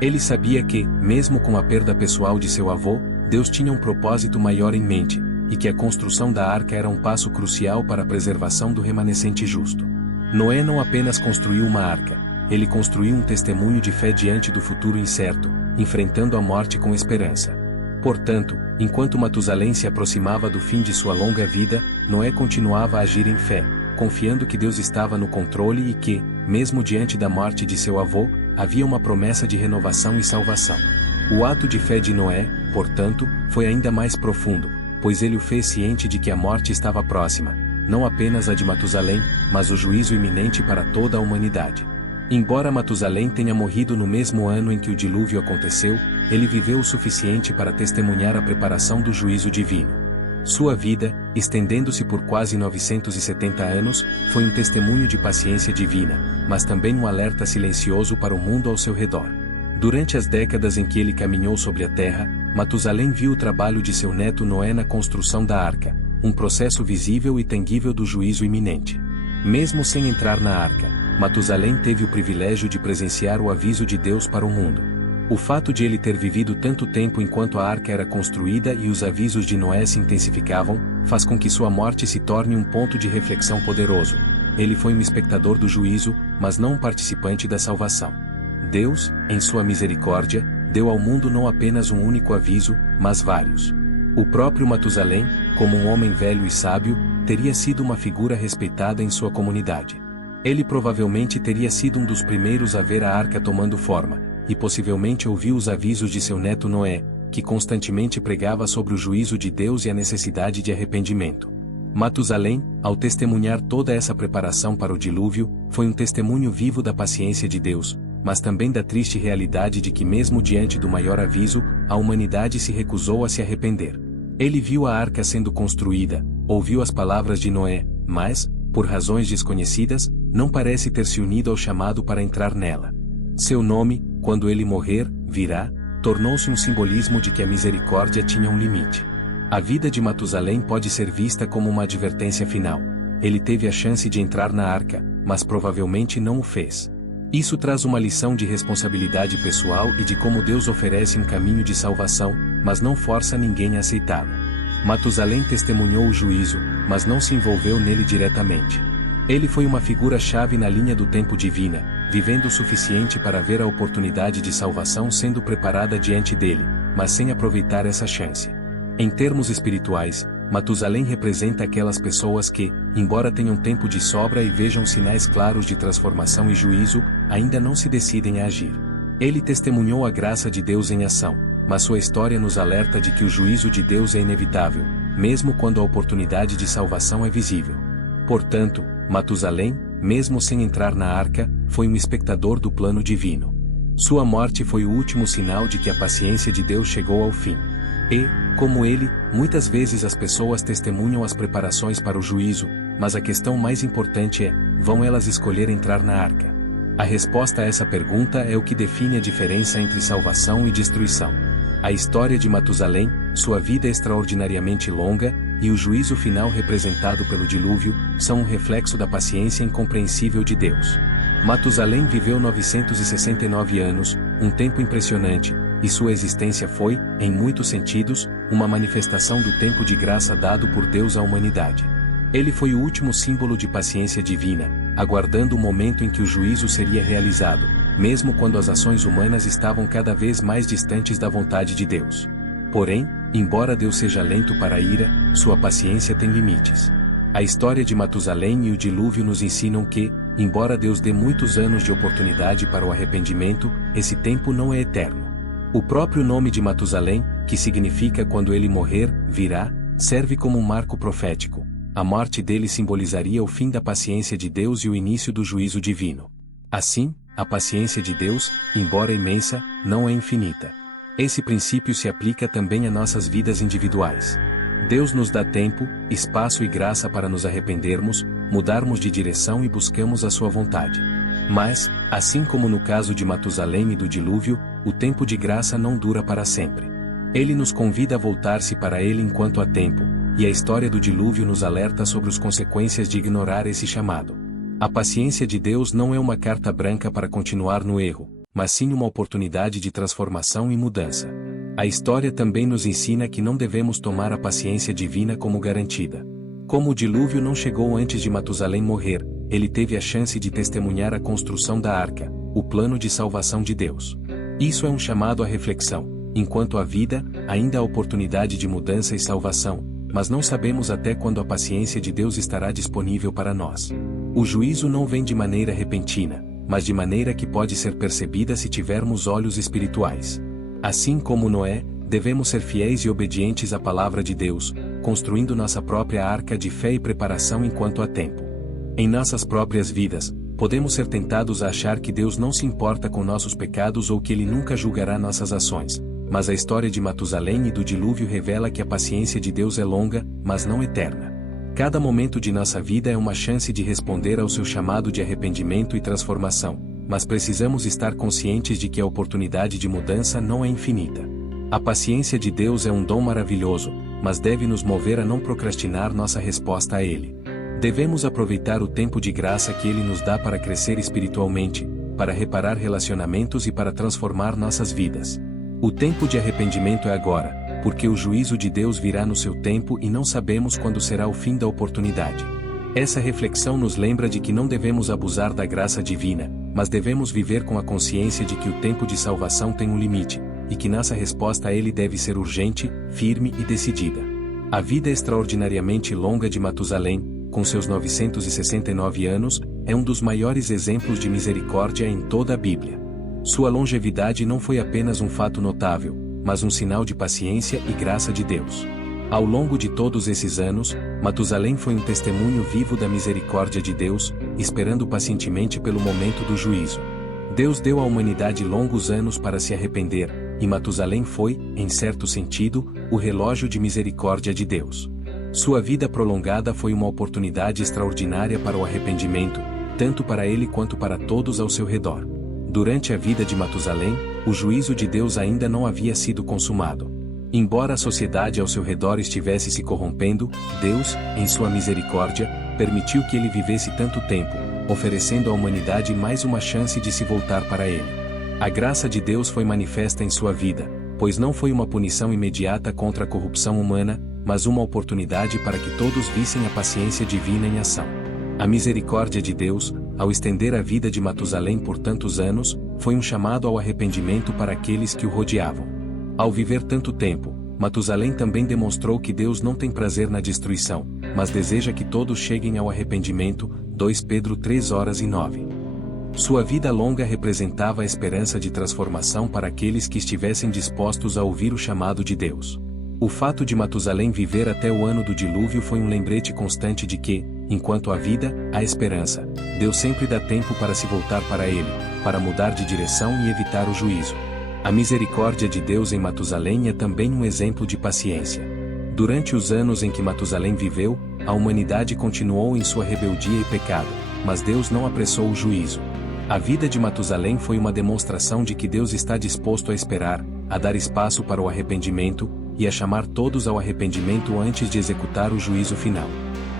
Ele sabia que, mesmo com a perda pessoal de seu avô, Deus tinha um propósito maior em mente, e que a construção da arca era um passo crucial para a preservação do remanescente justo. Noé não apenas construiu uma arca, ele construiu um testemunho de fé diante do futuro incerto, enfrentando a morte com esperança. Portanto, enquanto Matusalém se aproximava do fim de sua longa vida, Noé continuava a agir em fé, confiando que Deus estava no controle e que, mesmo diante da morte de seu avô, havia uma promessa de renovação e salvação. O ato de fé de Noé, portanto, foi ainda mais profundo, pois ele o fez ciente de que a morte estava próxima, não apenas a de Matusalém, mas o juízo iminente para toda a humanidade. Embora Matusalém tenha morrido no mesmo ano em que o dilúvio aconteceu, ele viveu o suficiente para testemunhar a preparação do juízo divino. Sua vida, estendendo-se por quase 970 anos, foi um testemunho de paciência divina, mas também um alerta silencioso para o mundo ao seu redor. Durante as décadas em que ele caminhou sobre a terra, Matusalém viu o trabalho de seu neto Noé na construção da arca, um processo visível e tangível do juízo iminente. Mesmo sem entrar na arca, Matusalém teve o privilégio de presenciar o aviso de Deus para o mundo. O fato de ele ter vivido tanto tempo enquanto a arca era construída e os avisos de Noé se intensificavam, faz com que sua morte se torne um ponto de reflexão poderoso. Ele foi um espectador do juízo, mas não um participante da salvação. Deus, em sua misericórdia, deu ao mundo não apenas um único aviso, mas vários. O próprio Matusalém, como um homem velho e sábio, teria sido uma figura respeitada em sua comunidade. Ele provavelmente teria sido um dos primeiros a ver a arca tomando forma, e possivelmente ouviu os avisos de seu neto Noé, que constantemente pregava sobre o juízo de Deus e a necessidade de arrependimento. Matusalém, ao testemunhar toda essa preparação para o dilúvio, foi um testemunho vivo da paciência de Deus, mas também da triste realidade de que mesmo diante do maior aviso, a humanidade se recusou a se arrepender. Ele viu a arca sendo construída, ouviu as palavras de Noé, mas, por razões desconhecidas, não parece ter se unido ao chamado para entrar nela. Seu nome, quando ele morrer, virá, tornou-se um simbolismo de que a misericórdia tinha um limite. A vida de Matusalém pode ser vista como uma advertência final. Ele teve a chance de entrar na arca, mas provavelmente não o fez. Isso traz uma lição de responsabilidade pessoal e de como Deus oferece um caminho de salvação, mas não força ninguém a aceitá-lo. Matusalém testemunhou o juízo, mas não se envolveu nele diretamente. Ele foi uma figura-chave na linha do tempo divina, vivendo o suficiente para ver a oportunidade de salvação sendo preparada diante dele, mas sem aproveitar essa chance. Em termos espirituais, Matusalém representa aquelas pessoas que, embora tenham tempo de sobra e vejam sinais claros de transformação e juízo, ainda não se decidem a agir. Ele testemunhou a graça de Deus em ação, mas sua história nos alerta de que o juízo de Deus é inevitável, mesmo quando a oportunidade de salvação é visível. Portanto, Matusalém, mesmo sem entrar na arca, foi um espectador do plano divino. Sua morte foi o último sinal de que a paciência de Deus chegou ao fim. E, como ele, muitas vezes as pessoas testemunham as preparações para o juízo, mas a questão mais importante é: vão elas escolher entrar na arca? A resposta a essa pergunta é o que define a diferença entre salvação e destruição. A história de Matusalém, sua vida extraordinariamente longa, e o juízo final representado pelo dilúvio, são um reflexo da paciência incompreensível de Deus. Matusalém viveu 969 anos, um tempo impressionante, e sua existência foi, em muitos sentidos, uma manifestação do tempo de graça dado por Deus à humanidade. Ele foi o último símbolo de paciência divina, aguardando o momento em que o juízo seria realizado, mesmo quando as ações humanas estavam cada vez mais distantes da vontade de Deus. Porém, embora Deus seja lento para a ira, sua paciência tem limites. A história de Matusalém e o dilúvio nos ensinam que, embora Deus dê muitos anos de oportunidade para o arrependimento, esse tempo não é eterno. O próprio nome de Matusalém, que significa quando ele morrer, virá, serve como um marco profético. A morte dele simbolizaria o fim da paciência de Deus e o início do juízo divino. Assim, a paciência de Deus, embora imensa, não é infinita. Esse princípio se aplica também a nossas vidas individuais. Deus nos dá tempo, espaço e graça para nos arrependermos, mudarmos de direção e buscamos a sua vontade. Mas, assim como no caso de Matusalém e do dilúvio, o tempo de graça não dura para sempre. Ele nos convida a voltar-se para ele enquanto há tempo, e a história do dilúvio nos alerta sobre as consequências de ignorar esse chamado. A paciência de Deus não é uma carta branca para continuar no erro, mas sim uma oportunidade de transformação e mudança. A história também nos ensina que não devemos tomar a paciência divina como garantida. Como o dilúvio não chegou antes de Matusalém morrer, ele teve a chance de testemunhar a construção da arca, o plano de salvação de Deus. Isso é um chamado à reflexão. Enquanto há vida, ainda há oportunidade de mudança e salvação, mas não sabemos até quando a paciência de Deus estará disponível para nós. O juízo não vem de maneira repentina, mas de maneira que pode ser percebida se tivermos olhos espirituais. Assim como Noé, devemos ser fiéis e obedientes à palavra de Deus, construindo nossa própria arca de fé e preparação enquanto há tempo. Em nossas próprias vidas, podemos ser tentados a achar que Deus não se importa com nossos pecados ou que Ele nunca julgará nossas ações, mas a história de Matusalém e do dilúvio revela que a paciência de Deus é longa, mas não eterna. Cada momento de nossa vida é uma chance de responder ao seu chamado de arrependimento e transformação, mas precisamos estar conscientes de que a oportunidade de mudança não é infinita. A paciência de Deus é um dom maravilhoso, mas deve nos mover a não procrastinar nossa resposta a Ele. Devemos aproveitar o tempo de graça que Ele nos dá para crescer espiritualmente, para reparar relacionamentos e para transformar nossas vidas. O tempo de arrependimento é agora, porque o juízo de Deus virá no seu tempo e não sabemos quando será o fim da oportunidade. Essa reflexão nos lembra de que não devemos abusar da graça divina, mas devemos viver com a consciência de que o tempo de salvação tem um limite, e que nossa resposta a ele deve ser urgente, firme e decidida. A vida extraordinariamente longa de Matusalém, com seus 969 anos, é um dos maiores exemplos de misericórdia em toda a Bíblia. Sua longevidade não foi apenas um fato notável, mas um sinal de paciência e graça de Deus. Ao longo de todos esses anos, Matusalém foi um testemunho vivo da misericórdia de Deus, esperando pacientemente pelo momento do juízo. Deus deu à humanidade longos anos para se arrepender, e Matusalém foi, em certo sentido, o relógio de misericórdia de Deus. Sua vida prolongada foi uma oportunidade extraordinária para o arrependimento, tanto para ele quanto para todos ao seu redor. Durante a vida de Matusalém, o juízo de Deus ainda não havia sido consumado. Embora a sociedade ao seu redor estivesse se corrompendo, Deus, em sua misericórdia, permitiu que ele vivesse tanto tempo, oferecendo à humanidade mais uma chance de se voltar para Ele. A graça de Deus foi manifesta em sua vida, pois não foi uma punição imediata contra a corrupção humana, mas uma oportunidade para que todos vissem a paciência divina em ação. A misericórdia de Deus, ao estender a vida de Matusalém por tantos anos, foi um chamado ao arrependimento para aqueles que o rodeavam. Ao viver tanto tempo, Matusalém também demonstrou que Deus não tem prazer na destruição, mas deseja que todos cheguem ao arrependimento. 2 Pedro 3:9. Sua vida longa representava a esperança de transformação para aqueles que estivessem dispostos a ouvir o chamado de Deus. O fato de Matusalém viver até o ano do dilúvio foi um lembrete constante de que, enquanto há vida, há esperança. Deus sempre dá tempo para se voltar para Ele, para mudar de direção e evitar o juízo. A misericórdia de Deus em Matusalém é também um exemplo de paciência. Durante os anos em que Matusalém viveu, a humanidade continuou em sua rebeldia e pecado, mas Deus não apressou o juízo. A vida de Matusalém foi uma demonstração de que Deus está disposto a esperar, a dar espaço para o arrependimento, e a chamar todos ao arrependimento antes de executar o juízo final.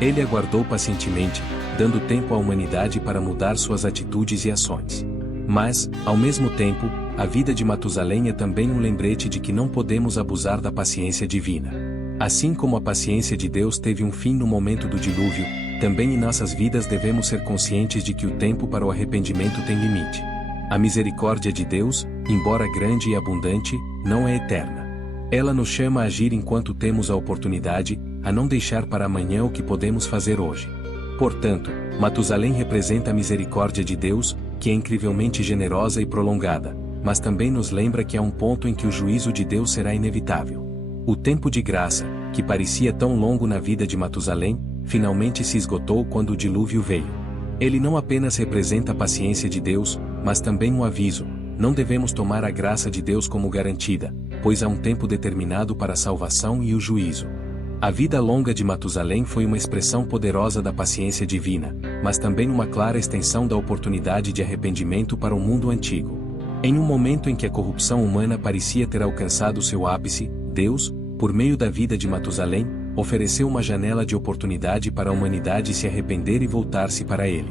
Ele aguardou pacientemente, dando tempo à humanidade para mudar suas atitudes e ações. Mas, ao mesmo tempo, a vida de Matusalém é também um lembrete de que não podemos abusar da paciência divina. Assim como a paciência de Deus teve um fim no momento do dilúvio, também em nossas vidas devemos ser conscientes de que o tempo para o arrependimento tem limite. A misericórdia de Deus, embora grande e abundante, não é eterna. Ela nos chama a agir enquanto temos a oportunidade, a não deixar para amanhã o que podemos fazer hoje. Portanto, Matusalém representa a misericórdia de Deus, que é incrivelmente generosa e prolongada, mas também nos lembra que há um ponto em que o juízo de Deus será inevitável. O tempo de graça, que parecia tão longo na vida de Matusalém, finalmente se esgotou quando o dilúvio veio. Ele não apenas representa a paciência de Deus, mas também um aviso: não devemos tomar a graça de Deus como garantida, pois há um tempo determinado para a salvação e o juízo. A vida longa de Matusalém foi uma expressão poderosa da paciência divina, mas também uma clara extensão da oportunidade de arrependimento para o mundo antigo. Em um momento em que a corrupção humana parecia ter alcançado seu ápice, Deus, por meio da vida de Matusalém, ofereceu uma janela de oportunidade para a humanidade se arrepender e voltar-se para Ele.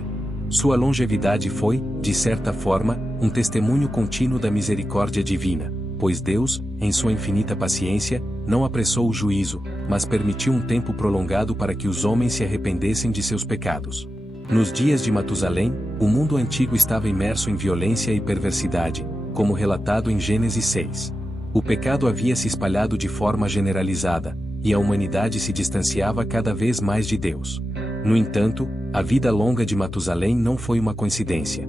Sua longevidade foi, de certa forma, um testemunho contínuo da misericórdia divina, pois Deus, em sua infinita paciência, não apressou o juízo, mas permitiu um tempo prolongado para que os homens se arrependessem de seus pecados. Nos dias de Matusalém, o mundo antigo estava imerso em violência e perversidade, como relatado em Gênesis 6. O pecado havia se espalhado de forma generalizada, e a humanidade se distanciava cada vez mais de Deus. No entanto, a vida longa de Matusalém não foi uma coincidência.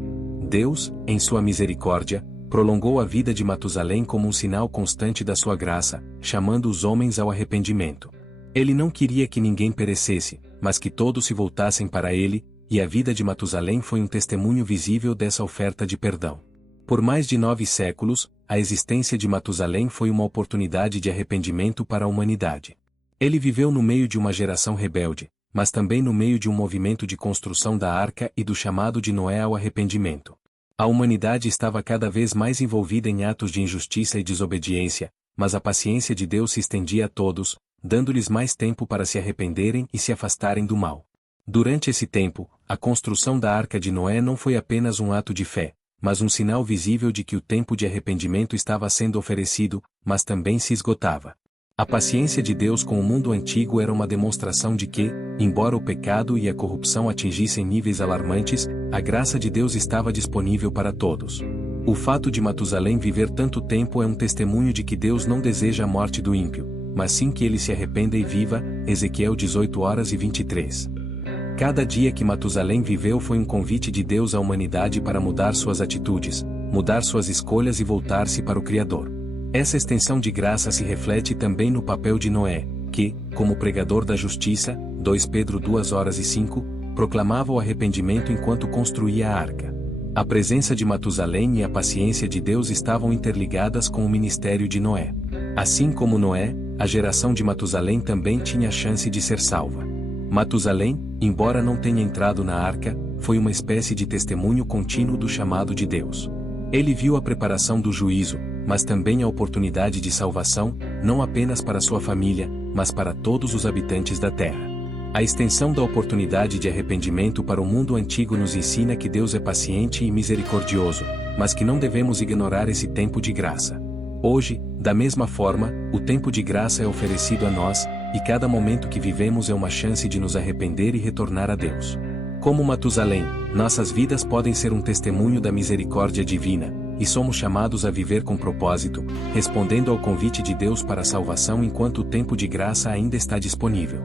Deus, em sua misericórdia, prolongou a vida de Matusalém como um sinal constante da sua graça, chamando os homens ao arrependimento. Ele não queria que ninguém perecesse, mas que todos se voltassem para ele, e a vida de Matusalém foi um testemunho visível dessa oferta de perdão. Por mais de 9 séculos, a existência de Matusalém foi uma oportunidade de arrependimento para a humanidade. Ele viveu no meio de uma geração rebelde, mas também no meio de um movimento de construção da arca e do chamado de Noé ao arrependimento. A humanidade estava cada vez mais envolvida em atos de injustiça e desobediência, mas a paciência de Deus se estendia a todos, dando-lhes mais tempo para se arrependerem e se afastarem do mal. Durante esse tempo, a construção da arca de Noé não foi apenas um ato de fé, mas um sinal visível de que o tempo de arrependimento estava sendo oferecido, mas também se esgotava. A paciência de Deus com o mundo antigo era uma demonstração de que, embora o pecado e a corrupção atingissem níveis alarmantes, a graça de Deus estava disponível para todos. O fato de Matusalém viver tanto tempo é um testemunho de que Deus não deseja a morte do ímpio, mas sim que ele se arrependa e viva. Ezequiel 18:23. Cada dia que Matusalém viveu foi um convite de Deus à humanidade para mudar suas atitudes, mudar suas escolhas e voltar-se para o Criador. Essa extensão de graça se reflete também no papel de Noé, que, como pregador da justiça, 2 Pedro 2:5, proclamava o arrependimento enquanto construía a arca. A presença de Matusalém e a paciência de Deus estavam interligadas com o ministério de Noé. Assim como Noé, a geração de Matusalém também tinha a chance de ser salva. Matusalém, embora não tenha entrado na arca, foi uma espécie de testemunho contínuo do chamado de Deus. Ele viu a preparação do juízo, mas também a oportunidade de salvação, não apenas para sua família, mas para todos os habitantes da terra. A extensão da oportunidade de arrependimento para o mundo antigo nos ensina que Deus é paciente e misericordioso, mas que não devemos ignorar esse tempo de graça. Hoje, da mesma forma, o tempo de graça é oferecido a nós, e cada momento que vivemos é uma chance de nos arrepender e retornar a Deus. Como Matusalém, nossas vidas podem ser um testemunho da misericórdia divina, e somos chamados a viver com propósito, respondendo ao convite de Deus para a salvação enquanto o tempo de graça ainda está disponível.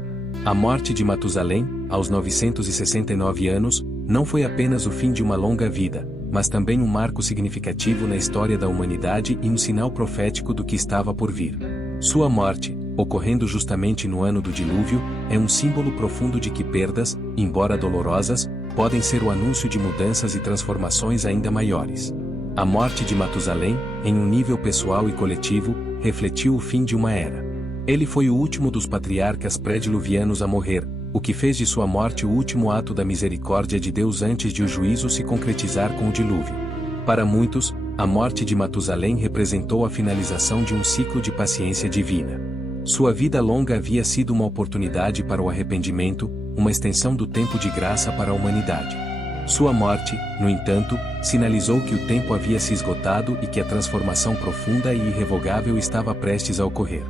A morte de Matusalém, aos 969 anos, não foi apenas o fim de uma longa vida, mas também um marco significativo na história da humanidade e um sinal profético do que estava por vir. Sua morte, ocorrendo justamente no ano do dilúvio, é um símbolo profundo de que perdas, embora dolorosas, podem ser o anúncio de mudanças e transformações ainda maiores. A morte de Matusalém, em um nível pessoal e coletivo, refletiu o fim de uma era. Ele foi o último dos patriarcas pré-diluvianos a morrer, o que fez de sua morte o último ato da misericórdia de Deus antes de o juízo se concretizar com o dilúvio. Para muitos, a morte de Matusalém representou a finalização de um ciclo de paciência divina. Sua vida longa havia sido uma oportunidade para o arrependimento, uma extensão do tempo de graça para a humanidade. Sua morte, no entanto, sinalizou que o tempo havia se esgotado e que a transformação profunda e irrevogável estava prestes a ocorrer.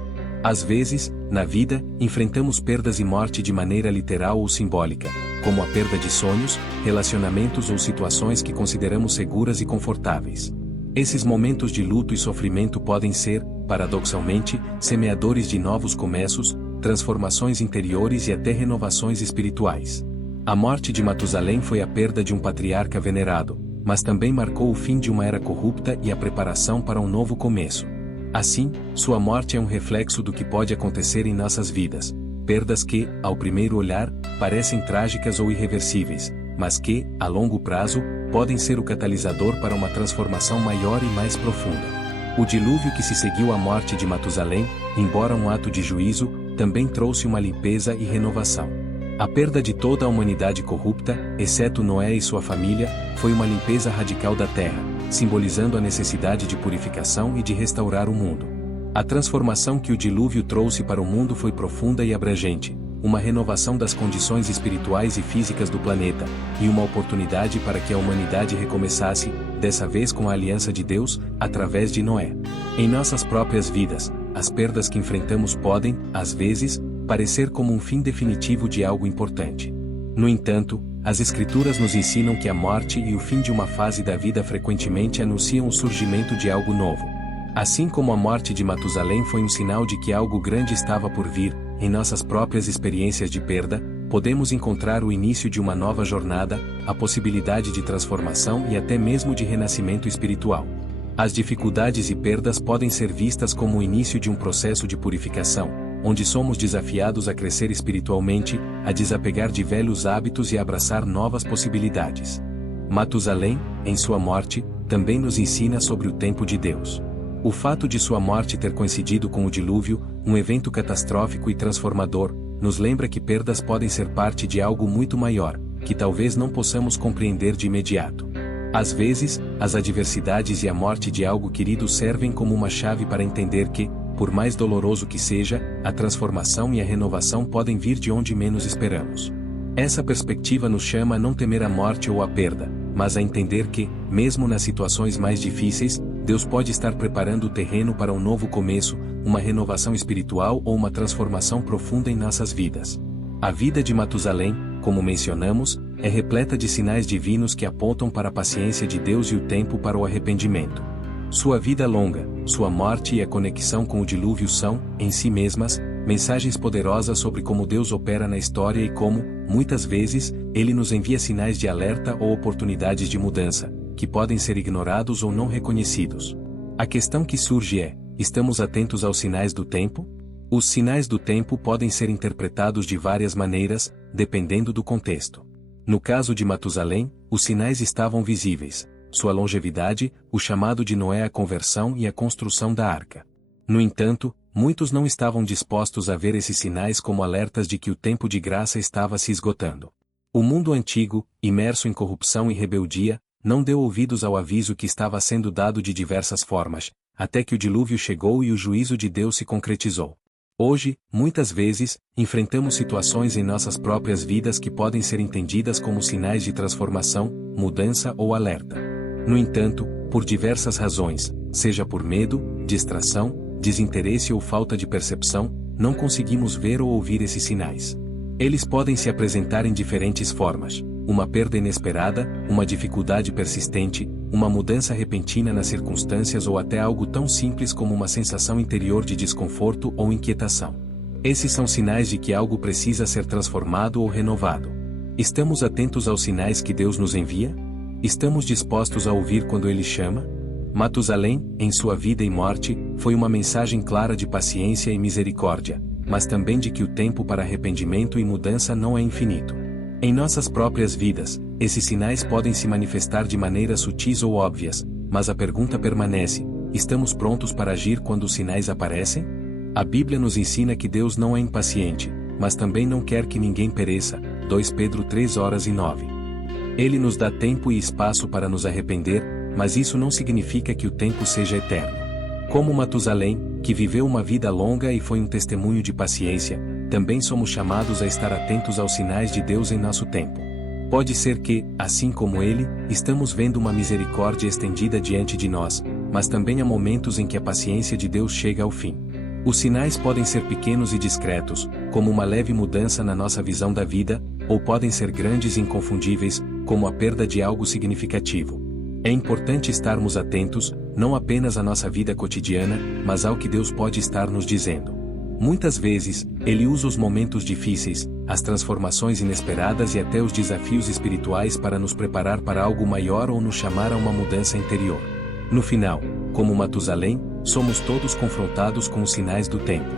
Às vezes, na vida, enfrentamos perdas e morte de maneira literal ou simbólica, como a perda de sonhos, relacionamentos ou situações que consideramos seguras e confortáveis. Esses momentos de luto e sofrimento podem ser, paradoxalmente, semeadores de novos começos, transformações interiores e até renovações espirituais. A morte de Matusalém foi a perda de um patriarca venerado, mas também marcou o fim de uma era corrupta e a preparação para um novo começo. Assim, sua morte é um reflexo do que pode acontecer em nossas vidas, perdas que, ao primeiro olhar, parecem trágicas ou irreversíveis, mas que, a longo prazo, podem ser o catalisador para uma transformação maior e mais profunda. O dilúvio que se seguiu à morte de Matusalém, embora um ato de juízo, também trouxe uma limpeza e renovação. A perda de toda a humanidade corrupta, exceto Noé e sua família, foi uma limpeza radical da terra, simbolizando a necessidade de purificação e de restaurar o mundo. A transformação que o dilúvio trouxe para o mundo foi profunda e abrangente, uma renovação das condições espirituais e físicas do planeta, e uma oportunidade para que a humanidade recomeçasse, dessa vez com a aliança de Deus, através de Noé. Em nossas próprias vidas, as perdas que enfrentamos podem, às vezes, parecer como um fim definitivo de algo importante. No entanto, as Escrituras nos ensinam que a morte e o fim de uma fase da vida frequentemente anunciam o surgimento de algo novo. Assim como a morte de Matusalém foi um sinal de que algo grande estava por vir, em nossas próprias experiências de perda, podemos encontrar o início de uma nova jornada, a possibilidade de transformação e até mesmo de renascimento espiritual. As dificuldades e perdas podem ser vistas como o início de um processo de purificação, onde somos desafiados a crescer espiritualmente, a desapegar de velhos hábitos e a abraçar novas possibilidades. Matusalém, em sua morte, também nos ensina sobre o tempo de Deus. O fato de sua morte ter coincidido com o dilúvio, um evento catastrófico e transformador, nos lembra que perdas podem ser parte de algo muito maior, que talvez não possamos compreender de imediato. Às vezes, as adversidades e a morte de algo querido servem como uma chave para entender que, por mais doloroso que seja, a transformação e a renovação podem vir de onde menos esperamos. Essa perspectiva nos chama a não temer a morte ou a perda, mas a entender que, mesmo nas situações mais difíceis, Deus pode estar preparando o terreno para um novo começo, uma renovação espiritual ou uma transformação profunda em nossas vidas. A vida de Matusalém, como mencionamos, é repleta de sinais divinos que apontam para a paciência de Deus e o tempo para o arrependimento. Sua vida longa, sua morte e a conexão com o dilúvio são, em si mesmas, mensagens poderosas sobre como Deus opera na história e como, muitas vezes, Ele nos envia sinais de alerta ou oportunidades de mudança, que podem ser ignorados ou não reconhecidos. A questão que surge é: estamos atentos aos sinais do tempo? Os sinais do tempo podem ser interpretados de várias maneiras, dependendo do contexto. No caso de Matusalém, os sinais estavam visíveis: sua longevidade, o chamado de Noé à conversão e a construção da arca. No entanto, muitos não estavam dispostos a ver esses sinais como alertas de que o tempo de graça estava se esgotando. O mundo antigo, imerso em corrupção e rebeldia, não deu ouvidos ao aviso que estava sendo dado de diversas formas, até que o dilúvio chegou e o juízo de Deus se concretizou. Hoje, muitas vezes, enfrentamos situações em nossas próprias vidas que podem ser entendidas como sinais de transformação, mudança ou alerta. No entanto, por diversas razões, seja por medo, distração, desinteresse ou falta de percepção, não conseguimos ver ou ouvir esses sinais. Eles podem se apresentar em diferentes formas: uma perda inesperada, uma dificuldade persistente, uma mudança repentina nas circunstâncias ou até algo tão simples como uma sensação interior de desconforto ou inquietação. Esses são sinais de que algo precisa ser transformado ou renovado. Estamos atentos aos sinais que Deus nos envia? Estamos dispostos a ouvir quando Ele chama? Matusalém, em sua vida e morte, foi uma mensagem clara de paciência e misericórdia, mas também de que o tempo para arrependimento e mudança não é infinito. Em nossas próprias vidas, esses sinais podem se manifestar de maneiras sutis ou óbvias, mas a pergunta permanece: estamos prontos para agir quando os sinais aparecem? A Bíblia nos ensina que Deus não é impaciente, mas também não quer que ninguém pereça. 2 Pedro 3:9. Ele nos dá tempo e espaço para nos arrepender, mas isso não significa que o tempo seja eterno. Como Matusalém, que viveu uma vida longa e foi um testemunho de paciência, também somos chamados a estar atentos aos sinais de Deus em nosso tempo. Pode ser que, assim como ele, estamos vendo uma misericórdia estendida diante de nós, mas também há momentos em que a paciência de Deus chega ao fim. Os sinais podem ser pequenos e discretos, como uma leve mudança na nossa visão da vida, ou podem ser grandes e inconfundíveis, como a perda de algo significativo. É importante estarmos atentos, não apenas à nossa vida cotidiana, mas ao que Deus pode estar nos dizendo. Muitas vezes, Ele usa os momentos difíceis, as transformações inesperadas e até os desafios espirituais para nos preparar para algo maior ou nos chamar a uma mudança interior. No final, como Matusalém, somos todos confrontados com os sinais do tempo.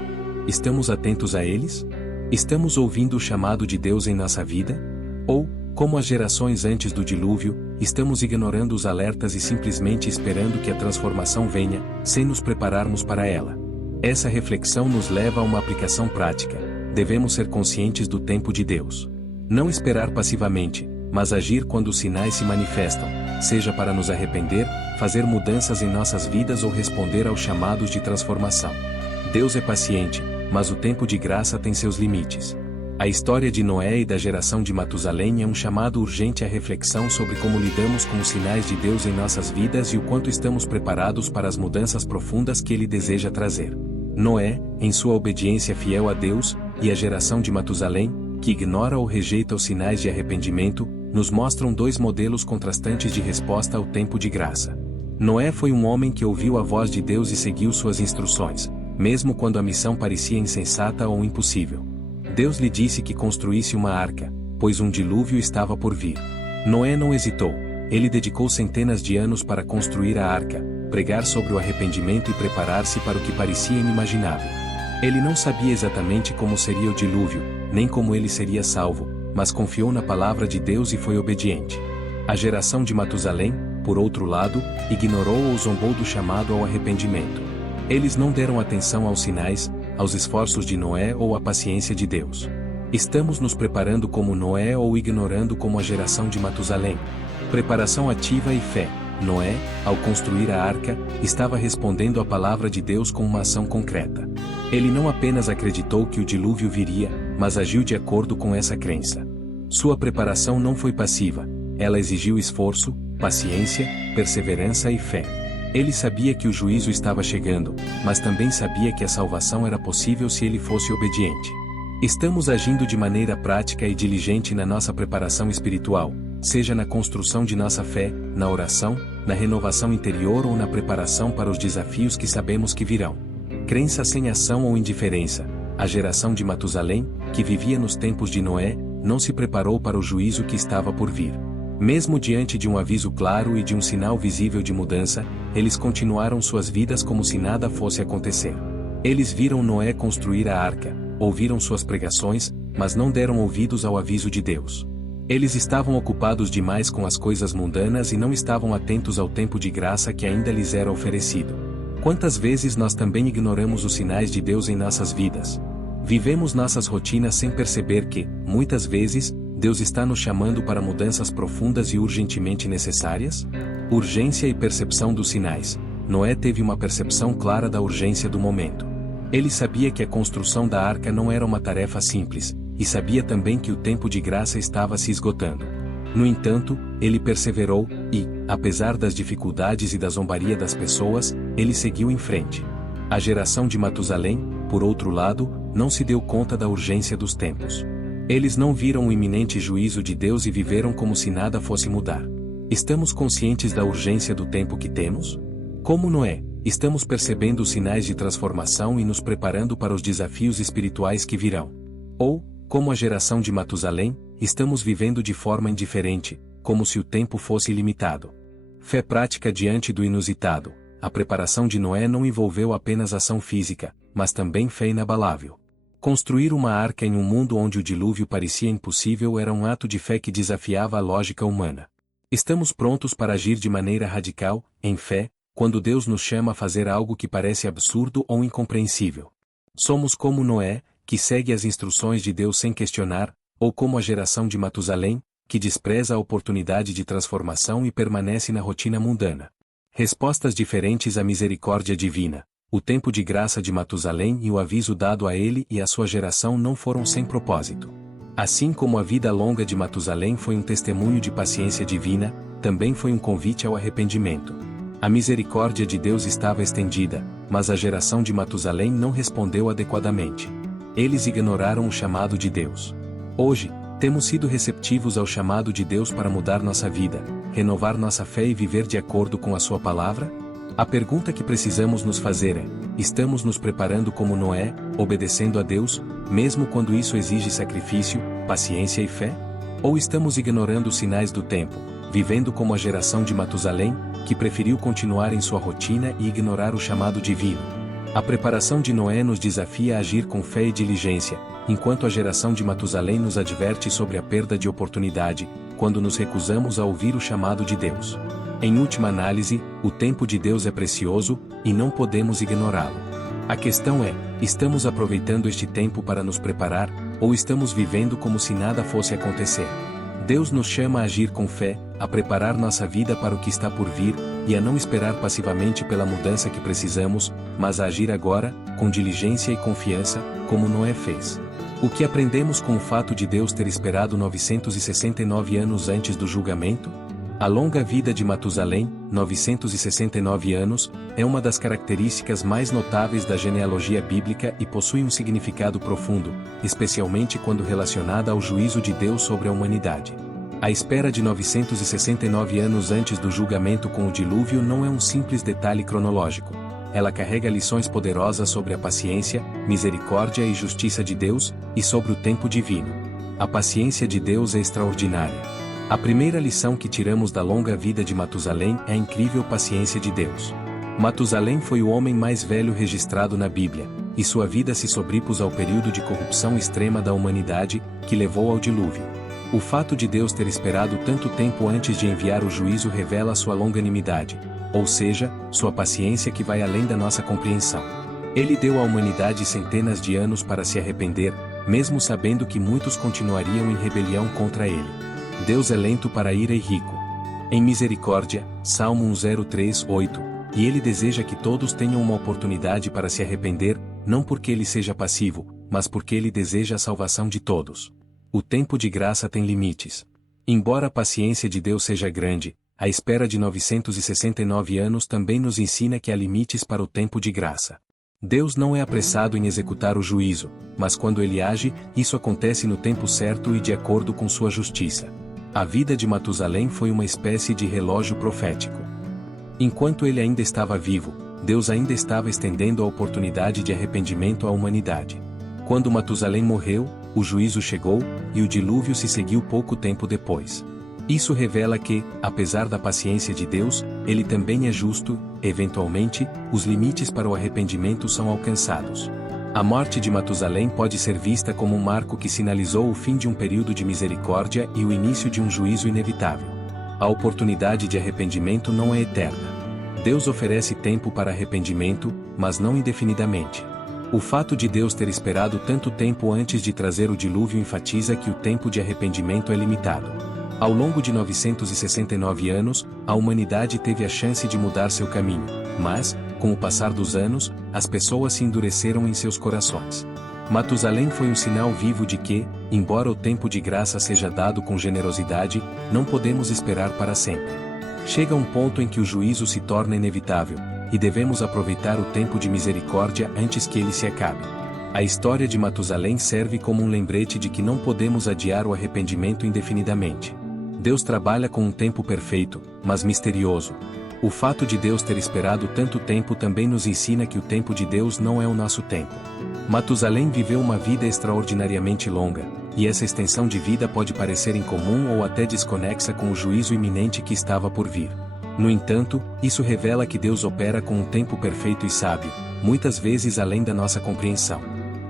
Estamos atentos a eles? Estamos ouvindo o chamado de Deus em nossa vida? Ou, como as gerações antes do dilúvio, estamos ignorando os alertas e simplesmente esperando que a transformação venha, sem nos prepararmos para ela? Essa reflexão nos leva a uma aplicação prática. Devemos ser conscientes do tempo de Deus. Não esperar passivamente, mas agir quando os sinais se manifestam, seja para nos arrepender, fazer mudanças em nossas vidas ou responder aos chamados de transformação. Deus é paciente, mas o tempo de graça tem seus limites. A história de Noé e da geração de Matusalém é um chamado urgente à reflexão sobre como lidamos com os sinais de Deus em nossas vidas e o quanto estamos preparados para as mudanças profundas que Ele deseja trazer. Noé, em sua obediência fiel a Deus, e a geração de Matusalém, que ignora ou rejeita os sinais de arrependimento, nos mostram dois modelos contrastantes de resposta ao tempo de graça. Noé foi um homem que ouviu a voz de Deus e seguiu suas instruções, mesmo quando a missão parecia insensata ou impossível. Deus lhe disse que construísse uma arca, pois um dilúvio estava por vir. Noé não hesitou. Ele dedicou centenas de anos para construir a arca, pregar sobre o arrependimento e preparar-se para o que parecia inimaginável. Ele não sabia exatamente como seria o dilúvio, nem como ele seria salvo, mas confiou na palavra de Deus e foi obediente. A geração de Matusalém, por outro lado, ignorou ou zombou do chamado ao arrependimento. Eles não deram atenção aos sinais, aos esforços de Noé ou à paciência de Deus. Estamos nos preparando como Noé ou ignorando como a geração de Matusalém? Preparação ativa e fé. Noé, ao construir a arca, estava respondendo à palavra de Deus com uma ação concreta. Ele não apenas acreditou que o dilúvio viria, mas agiu de acordo com essa crença. Sua preparação não foi passiva, ela exigiu esforço, paciência, perseverança e fé. Ele sabia que o juízo estava chegando, mas também sabia que a salvação era possível se ele fosse obediente. Estamos agindo de maneira prática e diligente na nossa preparação espiritual, seja na construção de nossa fé, na oração, na renovação interior ou na preparação para os desafios que sabemos que virão. Crença sem ação ou indiferença. A geração de Matusalém, que vivia nos tempos de Noé, não se preparou para o juízo que estava por vir. Mesmo diante de um aviso claro e de um sinal visível de mudança, eles continuaram suas vidas como se nada fosse acontecer. Eles viram Noé construir a arca, ouviram suas pregações, mas não deram ouvidos ao aviso de Deus. Eles estavam ocupados demais com as coisas mundanas e não estavam atentos ao tempo de graça que ainda lhes era oferecido. Quantas vezes nós também ignoramos os sinais de Deus em nossas vidas? Vivemos nossas rotinas sem perceber que, muitas vezes, Deus está nos chamando para mudanças profundas e urgentemente necessárias? Urgência e percepção dos sinais. Noé teve uma percepção clara da urgência do momento. Ele sabia que a construção da arca não era uma tarefa simples, e sabia também que o tempo de graça estava se esgotando. No entanto, ele perseverou, e, apesar das dificuldades e da zombaria das pessoas, ele seguiu em frente. A geração de Matusalém, por outro lado, não se deu conta da urgência dos tempos. Eles não viram o iminente juízo de Deus e viveram como se nada fosse mudar. Estamos conscientes da urgência do tempo que temos? Como Noé, estamos percebendo os sinais de transformação e nos preparando para os desafios espirituais que virão. Ou, como a geração de Matusalém, estamos vivendo de forma indiferente, como se o tempo fosse ilimitado. Fé prática diante do inusitado. A preparação de Noé não envolveu apenas ação física, mas também fé inabalável. Construir uma arca em um mundo onde o dilúvio parecia impossível era um ato de fé que desafiava a lógica humana. Estamos prontos para agir de maneira radical, em fé, quando Deus nos chama a fazer algo que parece absurdo ou incompreensível. Somos como Noé, que segue as instruções de Deus sem questionar, ou como a geração de Matusalém, que despreza a oportunidade de transformação e permanece na rotina mundana. Respostas diferentes à misericórdia divina. O tempo de graça de Matusalém e o aviso dado a ele e à sua geração não foram sem propósito. Assim como a vida longa de Matusalém foi um testemunho de paciência divina, também foi um convite ao arrependimento. A misericórdia de Deus estava estendida, mas a geração de Matusalém não respondeu adequadamente. Eles ignoraram o chamado de Deus. Hoje, temos sido receptivos ao chamado de Deus para mudar nossa vida, renovar nossa fé e viver de acordo com a sua palavra? A pergunta que precisamos nos fazer é: estamos nos preparando como Noé, obedecendo a Deus, mesmo quando isso exige sacrifício, paciência e fé? Ou estamos ignorando os sinais do tempo, vivendo como a geração de Matusalém, que preferiu continuar em sua rotina e ignorar o chamado divino? A preparação de Noé nos desafia a agir com fé e diligência, enquanto a geração de Matusalém nos adverte sobre a perda de oportunidade, quando nos recusamos a ouvir o chamado de Deus. Em última análise, o tempo de Deus é precioso, e não podemos ignorá-lo. A questão é: estamos aproveitando este tempo para nos preparar, ou estamos vivendo como se nada fosse acontecer? Deus nos chama a agir com fé, a preparar nossa vida para o que está por vir, e a não esperar passivamente pela mudança que precisamos, mas a agir agora, com diligência e confiança, como Noé fez. O que aprendemos com o fato de Deus ter esperado 969 anos antes do julgamento? A longa vida de Matusalém, 969 anos, é uma das características mais notáveis da genealogia bíblica e possui um significado profundo, especialmente quando relacionada ao juízo de Deus sobre a humanidade. A espera de 969 anos antes do julgamento com o dilúvio não é um simples detalhe cronológico. Ela carrega lições poderosas sobre a paciência, misericórdia e justiça de Deus, e sobre o tempo divino. A paciência de Deus é extraordinária. A primeira lição que tiramos da longa vida de Matusalém é a incrível paciência de Deus. Matusalém foi o homem mais velho registrado na Bíblia, e sua vida se sobrepôs ao período de corrupção extrema da humanidade, que levou ao dilúvio. O fato de Deus ter esperado tanto tempo antes de enviar o juízo revela sua longanimidade, ou seja, sua paciência que vai além da nossa compreensão. Ele deu à humanidade centenas de anos para se arrepender, mesmo sabendo que muitos continuariam em rebelião contra ele. Deus é lento para a ira e rico em misericórdia, Salmo 103:8, e ele deseja que todos tenham uma oportunidade para se arrepender, não porque ele seja passivo, mas porque ele deseja a salvação de todos. O tempo de graça tem limites. Embora a paciência de Deus seja grande, a espera de 969 anos também nos ensina que há limites para o tempo de graça. Deus não é apressado em executar o juízo, mas quando ele age, isso acontece no tempo certo e de acordo com sua justiça. A vida de Matusalém foi uma espécie de relógio profético. Enquanto ele ainda estava vivo, Deus ainda estava estendendo a oportunidade de arrependimento à humanidade. Quando Matusalém morreu, o juízo chegou, e o dilúvio se seguiu pouco tempo depois. Isso revela que, apesar da paciência de Deus, ele também é justo, eventualmente, os limites para o arrependimento são alcançados. A morte de Matusalém pode ser vista como um marco que sinalizou o fim de um período de misericórdia e o início de um juízo inevitável. A oportunidade de arrependimento não é eterna. Deus oferece tempo para arrependimento, mas não indefinidamente. O fato de Deus ter esperado tanto tempo antes de trazer o dilúvio enfatiza que o tempo de arrependimento é limitado. Ao longo de 969 anos, a humanidade teve a chance de mudar seu caminho, mas, com o passar dos anos, as pessoas se endureceram em seus corações. Matusalém foi um sinal vivo de que, embora o tempo de graça seja dado com generosidade, não podemos esperar para sempre. Chega um ponto em que o juízo se torna inevitável, e devemos aproveitar o tempo de misericórdia antes que ele se acabe. A história de Matusalém serve como um lembrete de que não podemos adiar o arrependimento indefinidamente. Deus trabalha com um tempo perfeito, mas misterioso. O fato de Deus ter esperado tanto tempo também nos ensina que o tempo de Deus não é o nosso tempo. Matusalém viveu uma vida extraordinariamente longa, e essa extensão de vida pode parecer incomum ou até desconexa com o juízo iminente que estava por vir. No entanto, isso revela que Deus opera com um tempo perfeito e sábio, muitas vezes além da nossa compreensão.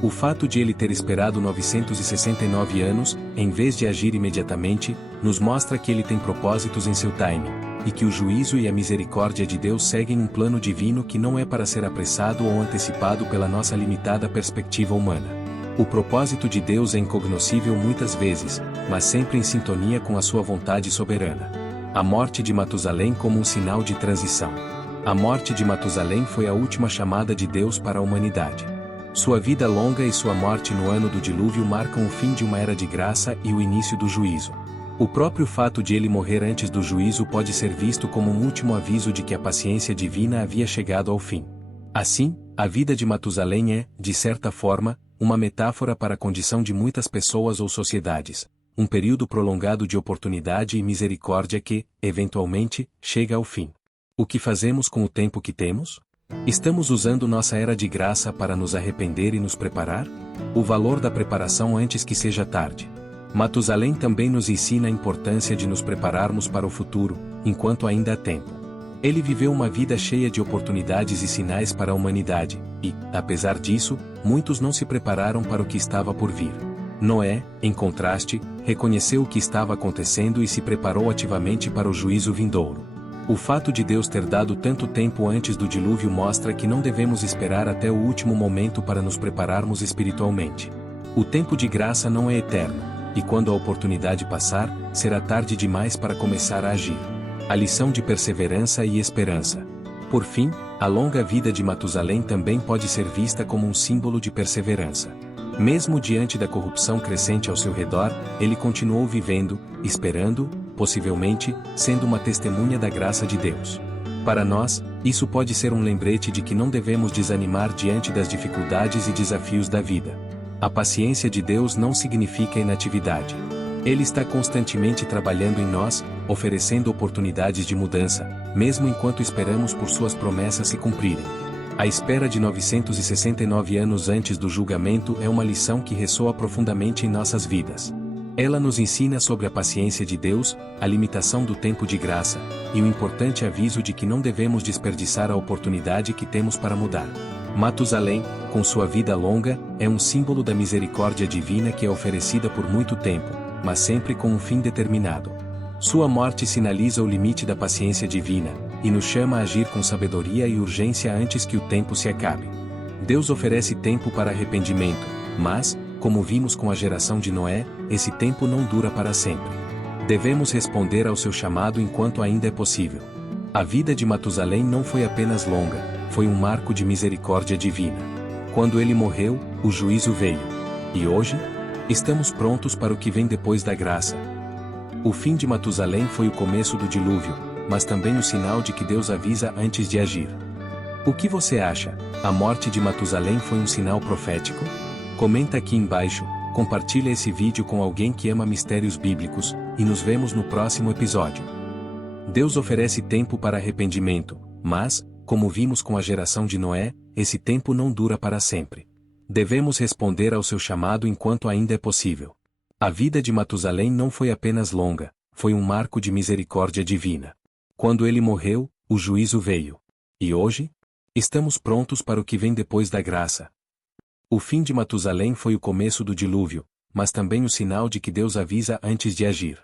O fato de ele ter esperado 969 anos, em vez de agir imediatamente, nos mostra que ele tem propósitos em seu timing, e que o juízo e a misericórdia de Deus seguem um plano divino que não é para ser apressado ou antecipado pela nossa limitada perspectiva humana. O propósito de Deus é incognoscível muitas vezes, mas sempre em sintonia com a sua vontade soberana. A morte de Matusalém como um sinal de transição. A morte de Matusalém foi a última chamada de Deus para a humanidade. Sua vida longa e sua morte no ano do dilúvio marcam o fim de uma era de graça e o início do juízo. O próprio fato de ele morrer antes do juízo pode ser visto como um último aviso de que a paciência divina havia chegado ao fim. Assim, a vida de Matusalém é, de certa forma, uma metáfora para a condição de muitas pessoas ou sociedades, um período prolongado de oportunidade e misericórdia que, eventualmente, chega ao fim. O que fazemos com o tempo que temos? Estamos usando nossa era de graça para nos arrepender e nos preparar? O valor da preparação antes que seja tarde. Matusalém também nos ensina a importância de nos prepararmos para o futuro, enquanto ainda há tempo. Ele viveu uma vida cheia de oportunidades e sinais para a humanidade, e, apesar disso, muitos não se prepararam para o que estava por vir. Noé, em contraste, reconheceu o que estava acontecendo e se preparou ativamente para o juízo vindouro. O fato de Deus ter dado tanto tempo antes do dilúvio mostra que não devemos esperar até o último momento para nos prepararmos espiritualmente. O tempo de graça não é eterno, e quando a oportunidade passar, será tarde demais para começar a agir. A lição de perseverança e esperança. Por fim, a longa vida de Matusalém também pode ser vista como um símbolo de perseverança. Mesmo diante da corrupção crescente ao seu redor, ele continuou vivendo, esperando, possivelmente, sendo uma testemunha da graça de Deus. Para nós, isso pode ser um lembrete de que não devemos desanimar diante das dificuldades e desafios da vida. A paciência de Deus não significa inatividade. Ele está constantemente trabalhando em nós, oferecendo oportunidades de mudança, mesmo enquanto esperamos por suas promessas se cumprirem. A espera de 969 anos antes do julgamento é uma lição que ressoa profundamente em nossas vidas. Ela nos ensina sobre a paciência de Deus, a limitação do tempo de graça, e o importante aviso de que não devemos desperdiçar a oportunidade que temos para mudar. Matusalém, com sua vida longa, é um símbolo da misericórdia divina que é oferecida por muito tempo, mas sempre com um fim determinado. Sua morte sinaliza o limite da paciência divina, e nos chama a agir com sabedoria e urgência antes que o tempo se acabe. Deus oferece tempo para arrependimento, mas, como vimos com a geração de Noé, esse tempo não dura para sempre. Devemos responder ao seu chamado enquanto ainda é possível. A vida de Matusalém não foi apenas longa, foi um marco de misericórdia divina. Quando ele morreu, o juízo veio. E hoje? Estamos prontos para o que vem depois da graça. O fim de Matusalém foi o começo do dilúvio, mas também o sinal de que Deus avisa antes de agir. O que você acha? A morte de Matusalém foi um sinal profético? Comenta aqui embaixo, compartilha esse vídeo com alguém que ama mistérios bíblicos, e nos vemos no próximo episódio. Deus oferece tempo para arrependimento, mas, como vimos com a geração de Noé, esse tempo não dura para sempre. Devemos responder ao seu chamado enquanto ainda é possível. A vida de Matusalém não foi apenas longa, foi um marco de misericórdia divina. Quando ele morreu, o juízo veio. E hoje? Estamos prontos para o que vem depois da graça. O fim de Matusalém foi o começo do dilúvio, mas também o sinal de que Deus avisa antes de agir.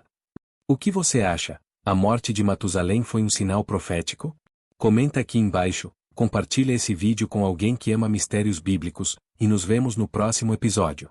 O que você acha? A morte de Matusalém foi um sinal profético? Comenta aqui embaixo, compartilha esse vídeo com alguém que ama mistérios bíblicos, e nos vemos no próximo episódio.